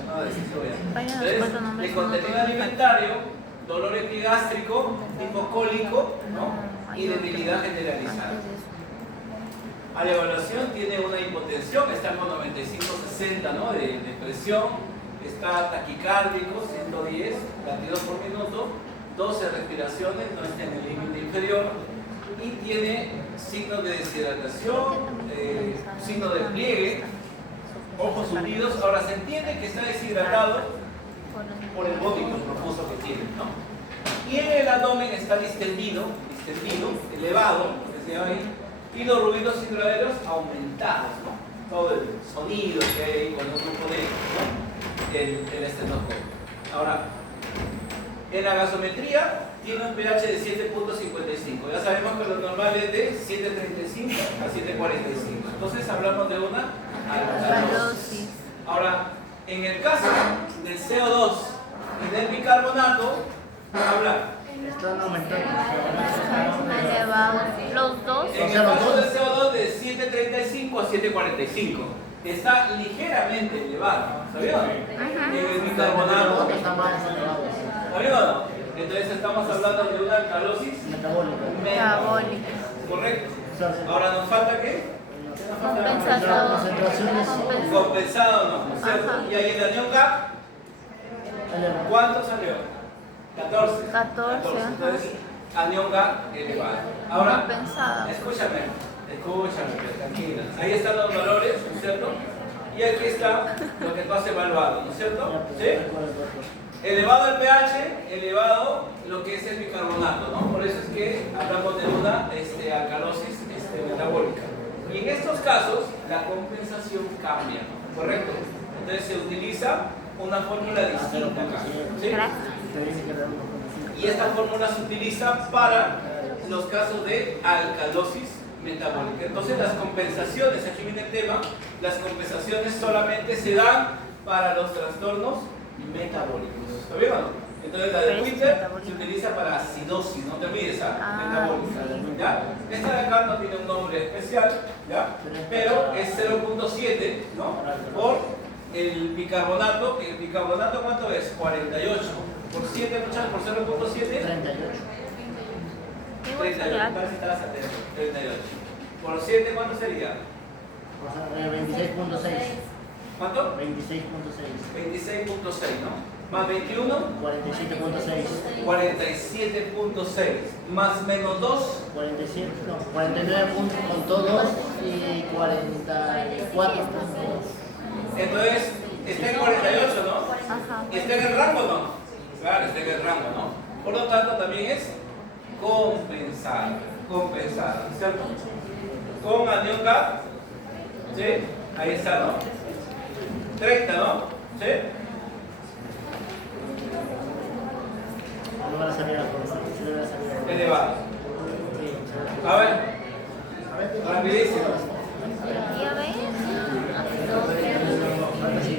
No, decir eso ya. Vayan a los Entonces, 4 nombres. de contenido alimentario, dolor epigástrico, hipocólico, ¿no? Y debilidad generalizada. A la evaluación tiene una hipotensión, está con 95-60, ¿no? de presión, está taquicárdico, 110 latidos por minuto, 12 respiraciones, no está en el límite inferior y tiene signos de deshidratación, signo de pliegue, ojos hundidos. Ahora se entiende que está deshidratado por el vómito profuso que tiene, ¿no? Y en el abdomen está distendido, elevado, que se llama ahí, y los ruidos intraderos aumentados, ¿no? Todo el sonido que hay cuando uno pone, ¿no? el estetoscopio. Ahora, en la gasometría tiene un pH de 7.55. Ya sabemos que lo normal es de 7.35 a 7.45. Entonces hablamos de una alcalosis. Ahora, en el caso del CO2 y del bicarbonato, habla. Están aumentando. Elevado. Los dos. En el caso del CO2 de 7.35 a 7.45 está ligeramente elevado, ¿sabía? En el bicarbonato, Está más elevado. ¿sabía o no? Entonces estamos hablando de una alcalosis Metabólico. Metabólica. ¿correcto? Ahora nos falta ¿qué? Compensador. Concentraciones. Compensado o no, ¿no es cierto? Ajá. Y ahí el anión K, ¿cuánto salió? 14. 14, ajá. Entonces, anión K elevado. Ahora, Compensado. escúchame, tranquila. Ahí están los valores, ¿no es cierto? Y aquí está lo que tú has evaluado, ¿no es cierto? ¿Sí? Elevado el pH, elevado lo que es el bicarbonato, ¿no? Por eso es que hablamos de una alcalosis metabólica. Y en estos casos, la compensación cambia, ¿no? ¿Correcto? Entonces se utiliza una fórmula distinta acá, ¿sí? Gracias. Y esta fórmula se utiliza para los casos de alcalosis metabólica. Entonces las compensaciones, aquí viene el tema, las compensaciones solamente se dan para los trastornos metabólicos. ¿Está bien o no? Entonces la de Winter se utiliza para acidosis, no te olvides, metabólica. ¿Ya? Esta de acá no tiene un nombre especial, ¿ya? Pero es 0.7, ¿no? Por el bicarbonato. ¿El bicarbonato cuánto es? 48. Por 7, muchachos, por 0.7. 38. 38. Parece que estabas atento. 38. Por 7, ¿cuánto sería? O sea, 26.6. ¿Cuánto? 26.6. 26.6, ¿no? Más 21, 47.6. 47.6. Más menos 2, 47, no, 49.2 y 44. entonces está en 48, ¿no? Ajá. ¿Está en el rango o no? Claro, está en el rango, ¿no? Por lo tanto, también es compensada, ¿cierto? Con anión K, ¿sí? Ahí está, ¿no? 30, ¿no? ¿Sí? No van a salir a la fuerza, sí van a salir. Elevado. A ver, rapidísimo. Ya ves. Ahora sí.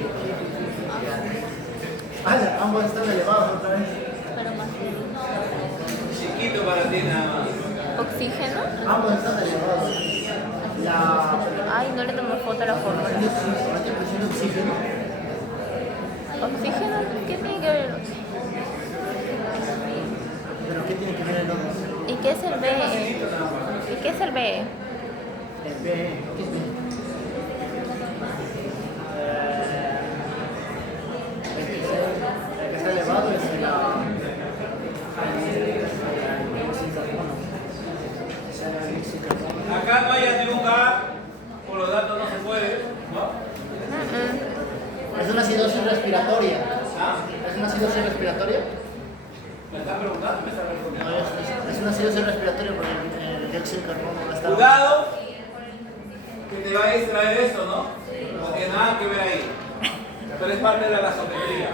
Ah, ambos están elevados otra vez. Pero más. Chiquito para ti nada más. Oxígeno. Ambos están elevados. Ay, no le tomé foto a la fórmula. ¿Ahora te presiona oxígeno? ¿Oxígeno? ¿Qué tiene que ver? ¿Pero qué tiene que ver el otro? ¿Y qué es el BE? ¿Y qué es el BE? El B, ¿qué es B? El que está elevado es el Acá no hay ningún K, por lo tanto no se puede, ¿no? Es una acidosis respiratoria. ¿Ah? ¿Es una acidosis respiratoria? ¿Me estás preguntando? ¿Me estás No, respondiendo? es una acidosis respiratoria porque el dióxido de carbono no está. Cuidado, que te va a distraer esto, ¿no? No tiene nada que ver ahí. Pero es parte de la gasometría.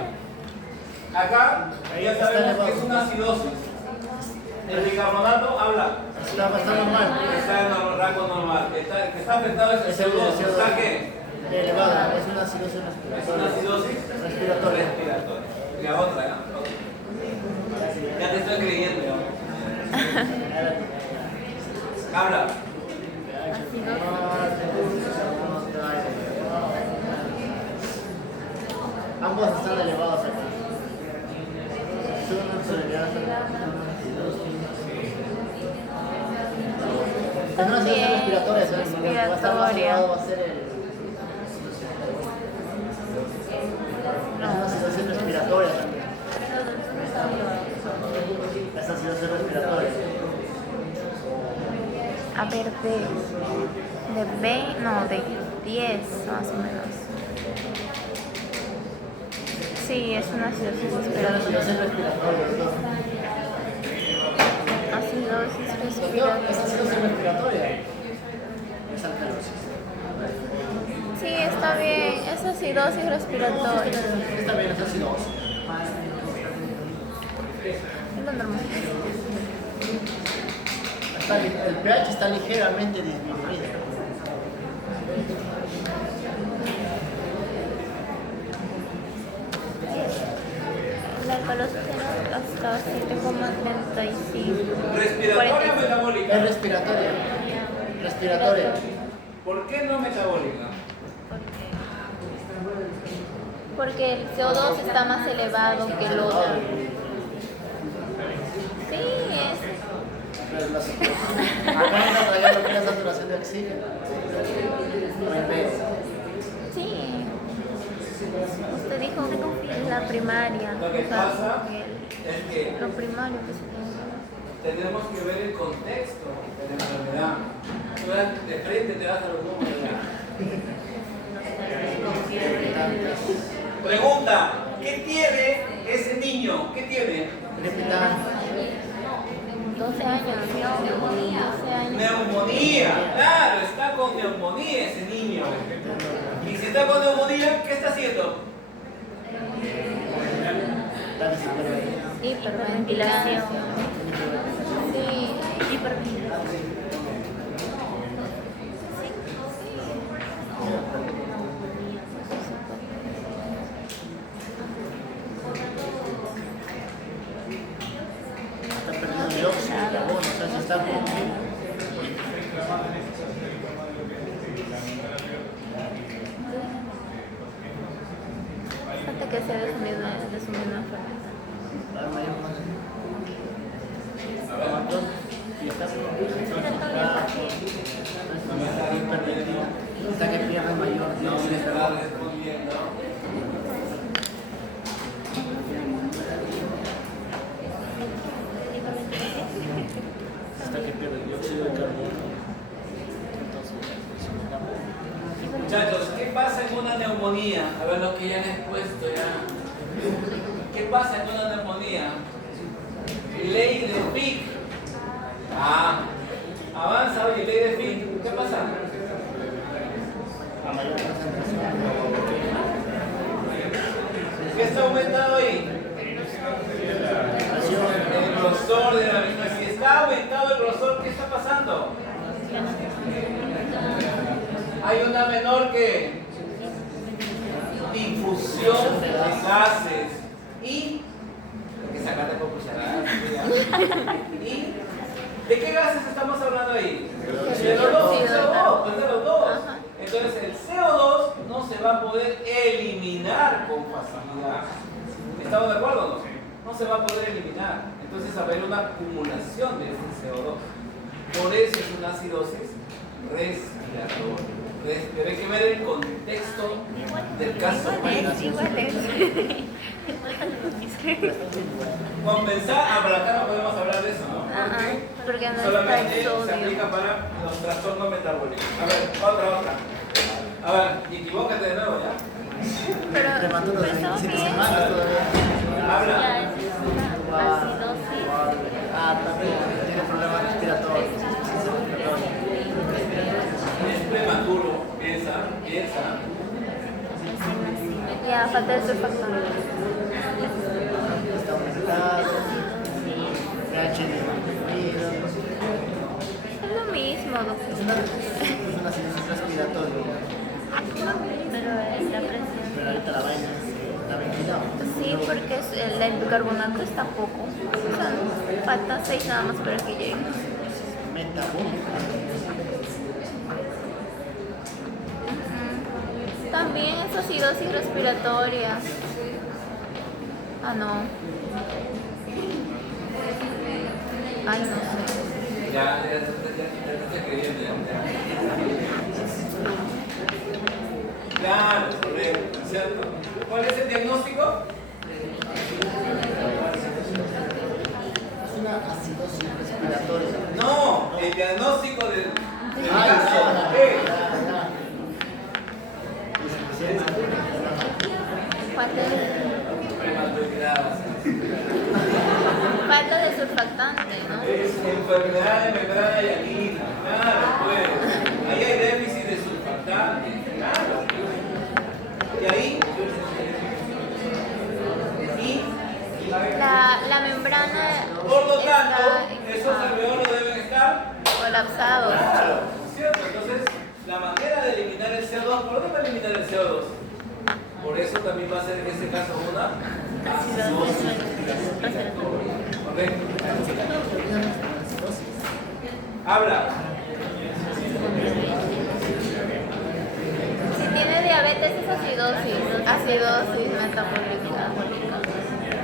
Acá ya sabemos que es una acidosis. El bicarbonato habla. Está normal. Está en el rango normal. El que está afectado es el CO2. ¿Está qué? Elevada, es una acidosis Es respiratoria. una acidosis Respiratoria. respiratoria. La otra, ¿no? Ya te estoy creyendo. ¿no? Habla. Ambos están elevados aquí. Es una acidosis respiratoria, ¿sabes? Lo que va a estar más elevado va a ser el... Es una acidosis respiratoria también. Es acidosis respiratoria. A ver, de B, no, de 10 más o menos. Sí, es una acidosis Es una respiratoria. acidosis respiratoria, doctor. Acidosis Doctor, es respiratoria. acidosis respiratoria. Es alcalosis. Sí, está bien, es acidosis respiratoria. Está bien, es acidosis. Es lo normal. El pH está ligeramente disminuido. La colesterol hasta 7,35. ¿Respiratoria o metabólica? Es respiratoria. Respiratoria. ¿Por qué no metabólica? Porque el CO2 está más elevado que el otro. Sí, es. Acá está trayendo que la saturación de oxígeno. Sí. Usted dijo la primaria. Lo que pasa que es que lo primario que se tiene. tenemos que ver el contexto de la enfermedad. Tú de frente te vas a los números ya. Pregunta, ¿qué tiene ese niño? ¿Qué tiene? Crepitante. 12 años, 12 años. Neumonía. Claro, está con neumonía ese niño. Y si está con neumonía, ¿qué está haciendo? Hiperventilación. Sí, hiperventilación. Está perdiendo dióxido de carbono, o sea, se está Fíjate que sea de su misma enfermedad. Está que pierde mayor No dióxido me de está carbono. respondiendo. Hasta que pierde dióxido de carbono. Muchachos, ¿qué pasa en una neumonía? A ver lo que ya han expuesto ya. ¿Qué pasa en una neumonía? Ley de Fick. Ah, avanza, oye, ley de Fick. ¿Qué pasa? A mayor concentración. ¿Qué está aumentado ahí? Presión. grosor de la misma. Si está aumentado el grosor, ¿qué está pasando? Hay una menor que difusión de gases y que sacar de conclusión. ¿Y de qué gases estamos hablando ahí? De los dos, CO2, pues de los dos. Entonces el CO2 no se va a poder eliminar con facilidad. ¿Estamos de acuerdo o no? No se va a poder eliminar. Entonces va a haber una acumulación de este CO2. Por eso es una acidosis respiratoria. Pero hay que ver el contexto del caso. Compensar, para acá no podemos hablar de eso, ¿no? Porque no solamente está el se aplica sodio. para los trastornos metabólicos. A ver, otra. A ver, equivócate de nuevo, ¿ya? Pero Prematuro de estaba 27 bien. semanas todavía. Habla. Ya es una acidosis. También tiene problemas respiratorios. Es prematuro, piensa. Ya, falta el surfactante. Está aumentado. pH disminuido. Es lo mismo, doctor. Es una acidosis respiratoria. Pero es la presión. Pero ahorita la vaina es la 22. Sí, porque el bicarbonato está poco. O sea, falta 6 nada más para que llegue. Metabólico. También es acidosis respiratoria. Ah, no. Ay, no sé. Ya te creyendo. Claro, correcto, ¿cierto? ¿Cuál es el diagnóstico? Es una acidosis respiratoria. No, el diagnóstico del Ay, caso. ya. Falta de surfactante, ¿no? Es enfermedad de membrana hialina. Claro, pues. Ahí hay déficit de surfactante. Claro. Y ahí. La membrana Por lo tanto, está esos alveolos deben estar. colapsados. Claro, ¿cierto? Entonces, la manera de eliminar el CO2, ¿por dónde va a eliminar el CO2? Por eso también va a ser en este caso una acidosis. ¿Correcto? Habla. Si tiene diabetes es acidosis. Acidosis metabólica.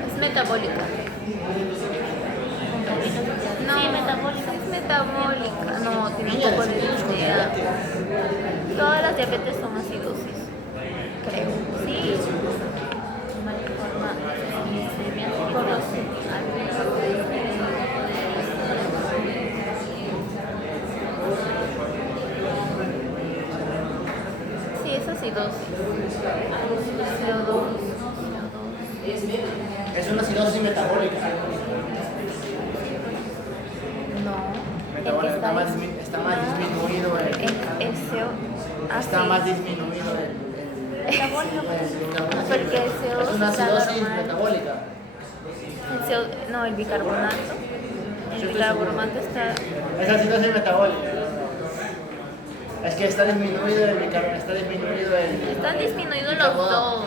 Es metabólica. No, sí, metabólica. Es metabólica. No, tiene un poco de densidad. Todas las diabetes son acidosis. Creo. Sí. Mal informada. Se me hace por los sí, es acidosis. CO2. Es una acidosis metabólica. No. Metabólica está más disminuido está más disminuido el metabólico. Porque el CO2 es una está acidosis normal. metabólica. No, el bicarbonato. El bicarbonato está. Es acidosis metabólica. Es que está disminuido el bicarbonato, Están disminuidos los dos.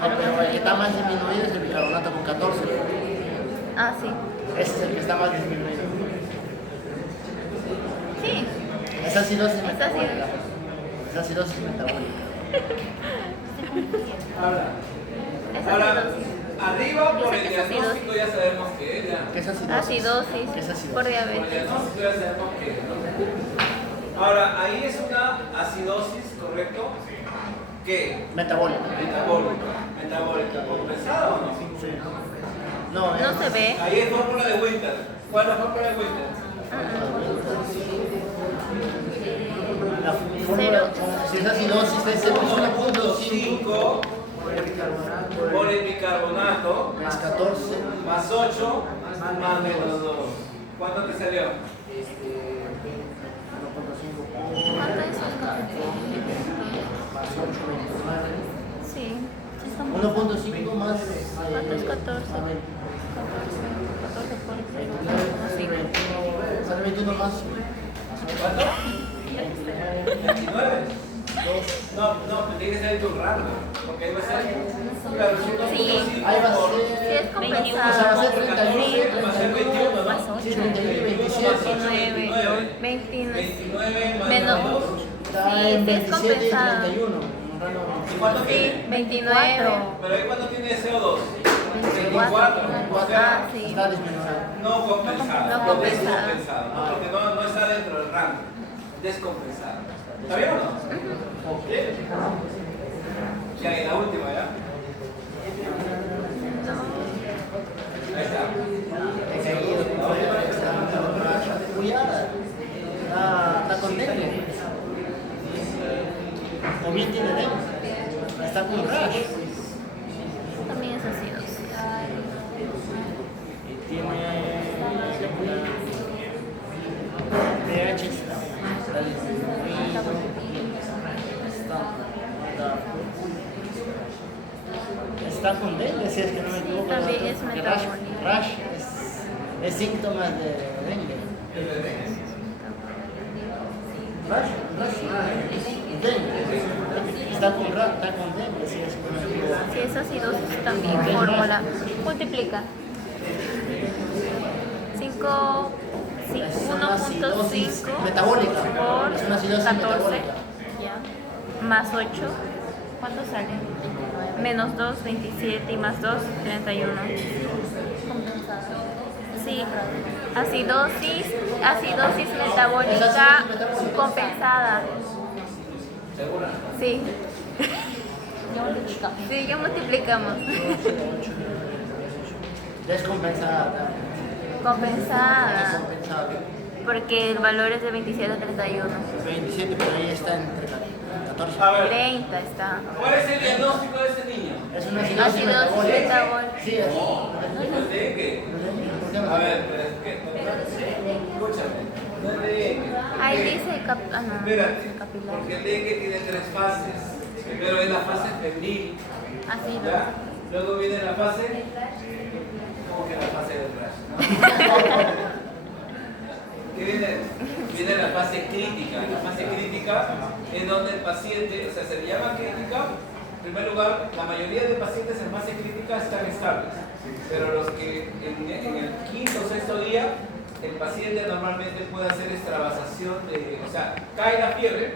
No, pero el que está más disminuido es el bicarbonato con 14. Ah, sí. Ese es el que está más disminuido. Sí. Es acidosis Es metabólica. Es acidosis metabólica. Habla. Es Ahora, acidosis. arriba por Yo sé el que es diagnóstico ya sabemos que es. ¿Qué es acidosis? Acidosis. ¿Qué es acidosis? Por Por el diabetes. diagnóstico ya sabemos que es, ¿no? Ahora, ahí es una acidosis, ¿correcto? ¿Qué? Metabólica. Metabólica. ¿Compensada o no? Sí. No, No se ve. Ahí es fórmula de Winter. ¿Cuál es la fórmula de Winter? La fórmula, si es acidosis, es 1.5 5 por el bicarbonato más 14 más 8 más menos 2. ¿Cuánto te salió? 1.5 ¿Cuánto es? más 8, 29. Sí. Sí, estamos. 1.5 más ¿Cuánto es 14? 14 a ver, por 0. uno más. ¿Cuánto? 29. No, tiene que ser tu rango. Porque ahí va a ser. Claro, si uno Sí. punto cinco Ahí va a por- ser. Sí, es O sea, va a compensado. ser 31, va a ser 21, Más ¿no? 8. Sí, 31, 27. 29, 29. 29 más Menos 2. Está Sí, en sí, es 27 y compensado. 31. ¿Y cuánto Sí, tiene? 29. Pero ahí cuánto tiene CO2? 24. 24. O sea, Ah, sí. Está disminuido. no compensado. No compensado. Descompensado. ¿No? Porque no está dentro del rango. Descompensado. ¿Está bien o no? Bien. Ya, y la última, ¿ya? Ahí está. Está con dengue. O bien tiene dengue. Está con rash. También es ácido. Y tiene pH está disminuido. Está con dengue, si es que no me equivoco. También es porque metabólico. rash es síntomas de dengue. Rash, dengue. Está con dengue, si es que no me equivoco. Si es acidosis también, fórmula. Multiplica. 5, Es una acidosis 1.5 metabólica. por Es una acidosis 14. metabólica. Ya. Más 8. ¿Cuánto sale? Menos 2, 27 y más 2, 31. Sí. Acidosis metabólica compensada. ¿Segura? Sí. Sí, ya multiplicamos. Descompensada. Compensada. Descompensada. Porque el valor es de 27 a 31. 27, pero ahí está entre 14. A ver, 30 está. ¿cuál es el diagnóstico de ese niño? Es una acidosis Acidosis metabólica. metabólica. Sí, es. ¿El dengue? A ver, pero es que. Escúchame. No es dengue. Ahí dice no, Espérate, capilar. porque el dengue tiene 3 fases. Primero es la fase febril. Ácido. ¿Ya? Luego viene la fase. ¿Cómo que la fase del rash? ¿No? ¿Qué viene? Viene la fase crítica. La fase crítica es donde el paciente, o sea, se le llama crítica. En primer lugar, la mayoría de pacientes en fase crítica están estables, pero los que en el quinto o sexto día, el paciente normalmente puede hacer extravasación o sea, cae la fiebre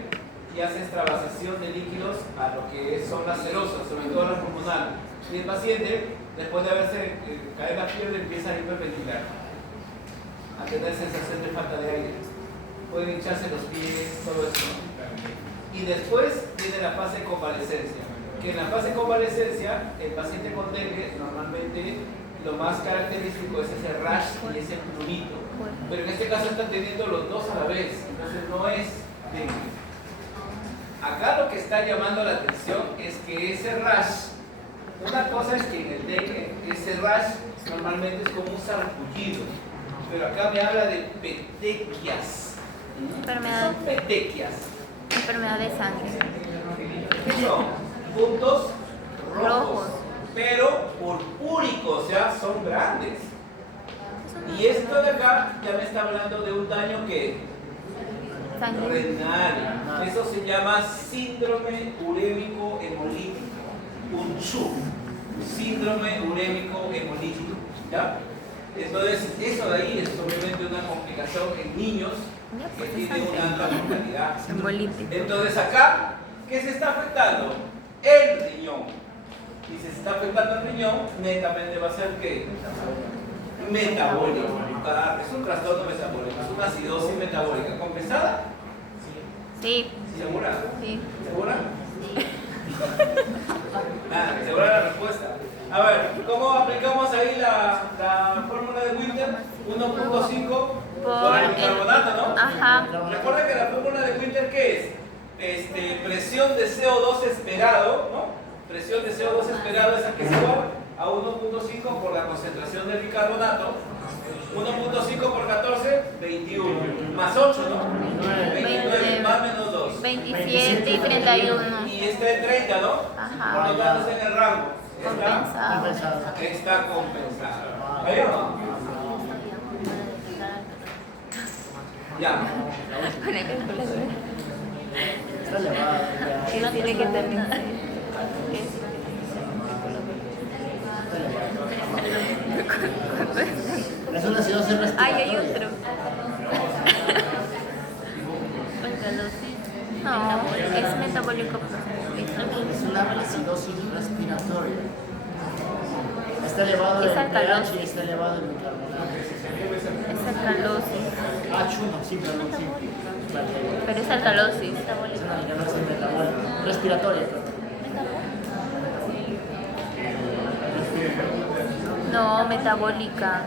y hace extravasación de líquidos a lo que son las serosas, sobre todo las pulmonares. Y el paciente, después de haberse caer la fiebre, empieza a hiperventilar, a tener sensación de falta de aire. Pueden hincharse los pies, todo eso, ¿no? Y después viene la fase convalescencia, que en la fase convalescencia el paciente con dengue normalmente lo más característico es ese rash y ese prurito, pero en este caso están teniendo los dos a la vez, entonces no es dengue. Acá lo que está llamando la atención es que ese rash, una cosa es que en el dengue ese rash normalmente es como un sarpullido, pero acá me habla de petequias. Enfermedad. Son petequias. Enfermedad de sangre. ¿Qué son? Puntos rojos, Rojos. pero purpúricos, o sea, son grandes. Y esto de acá ya me está hablando de un daño que Sangre. renal. Eso se llama síndrome urémico hemolítico. UNCHU. Síndrome urémico hemolítico. ¿Ya? Entonces, eso de ahí es obviamente una complicación en niños que tienen una alta mortalidad. Hemolítico. Entonces acá, ¿qué se está afectando? El riñón. Y si se está afectando el riñón, netamente va a ser ¿qué? Metabólico. Es un trastorno metabólico, es una acidosis metabólica. ¿Compensada? Sí. ¿Segura? Sí. ¿Segura? Nada, ¿segura la respuesta? A ver, ¿cómo aplicamos ahí la fórmula de Winter? 1.5 por el bicarbonato, ¿no? Ajá. Recuerda que la fórmula de Winter, ¿qué es? Presión de CO2 esperado, ¿no? Presión de CO2 esperado es aquí es igual a 1.5 por la concentración del bicarbonato. 1.5 por 14, 21. Más 8, ¿no? 29 más menos 2. 27 y 31. Y este es 30, ¿no? Ajá. Por lo tanto es en el rango. Compensado. Está compensado. ¿Ahí o no? Ya. Una calculadora. Está elevado. Que no tiene que terminar. Es una acidosis respiratoria. Ay, hay otro. Alcalosis. No, es metabólico. Es una acidosis respiratoria. Está elevado Es el alcalosis. pH y está elevado el bicarbonato. Es alcalosis. H1, sí, perdón, sí. Pero es alcalosis. Es una alcalosis metabólica. Respiratoria, perdón. No, metabólica.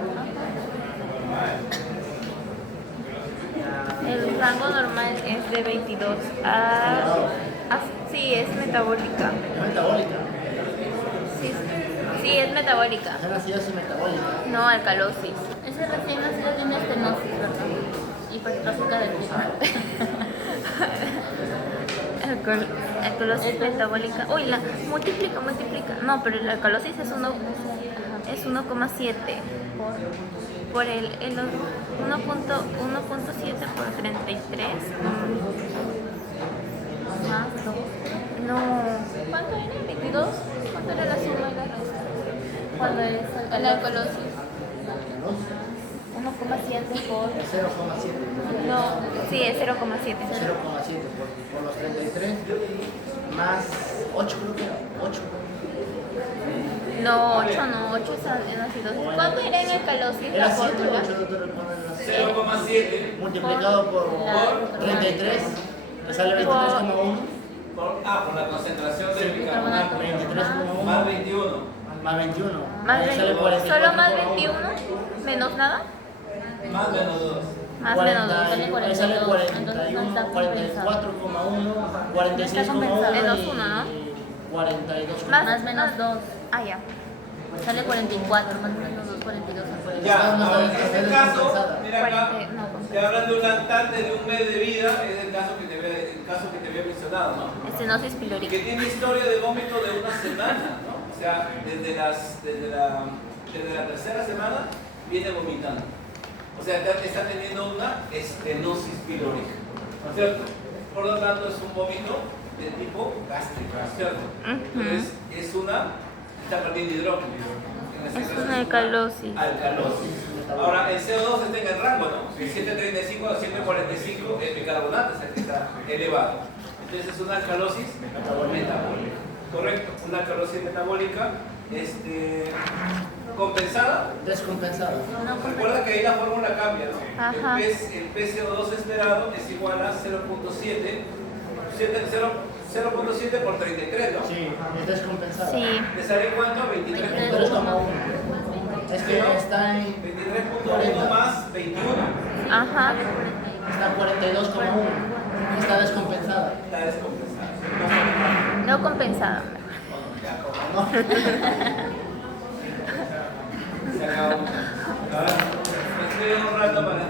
El rango normal es de 22 sí, es metabólica. Es metabólica. Sí, es metabólica. Es una acidosis metabólica. No, alcalosis. Ese recién nacido tiene estenosis, ¿verdad? Hipertrófica del Alcalosis metabólica. Uy, la multiplica. No, pero la alcalosis es 1,7 por el 1,7 por 33. Más 2. No. ¿Cuánto era? ¿22? ¿Cuánto era la suma y la resta? Cuando es La alcalosis. 1,7 por. Es 0,7. No, sí, es 0,7. 0,7 por los 33 más 8 creo que era. 8. No, 8 no, 8 es acidosis. ¿Cuánto era en alcalosis Era la 7 o fórmula? 8, doctor, recuerden. 0,7 Multiplicado por 33, le sale 23,1. por la concentración del bicarbonato. 23,1 Más 21. más 21. Más Ahí sale 21. ¿Solo más 44,1. 21? ¿Menos nada? Más menos 2. Más menos 2. Ahí sale 42, entonces no 41, está compensado. 44,1, Está 46,1 menos y 1, ¿no? 42,1. Más menos 2. Ah, ya. Sale 44, más menos 2, 42. Ya, ahora, en este caso, mira acá, 40, no, te hablan de un lactante de un mes de vida, es el caso que te había mencionado, ¿no? Estenosis Y pilórica. que tiene historia de vómito de una semana, ¿no? O sea, desde la tercera semana viene vomitando. O sea, está teniendo una estenosis pilórica, ¿no es cierto? Por lo tanto, es un vómito de tipo gástrico, ¿no es cierto? Entonces, está perdiendo hidrógeno. Es una alcalosis. Alcalosis. Ahora, el CO2 está en el rango, ¿no? De 735 a 145, el bicarbonato es el que está elevado. Entonces, es una alcalosis metabólica. Correcto, una alcalosis metabólica compensada. Descompensado. Recuerda que ahí la fórmula cambia, ¿no? Ajá. El PCO2 esperado es igual a 0.7 por 33, ¿no? Sí, es descompensado. Sí. ¿Te sale cuánto? 23.1. 23,1. Es que está en 23.1 más 21. Ajá. está 42,1. Está descompensada. Está descompensado. No compensada. ¿No? Se acabó. Ahora, espera un rato para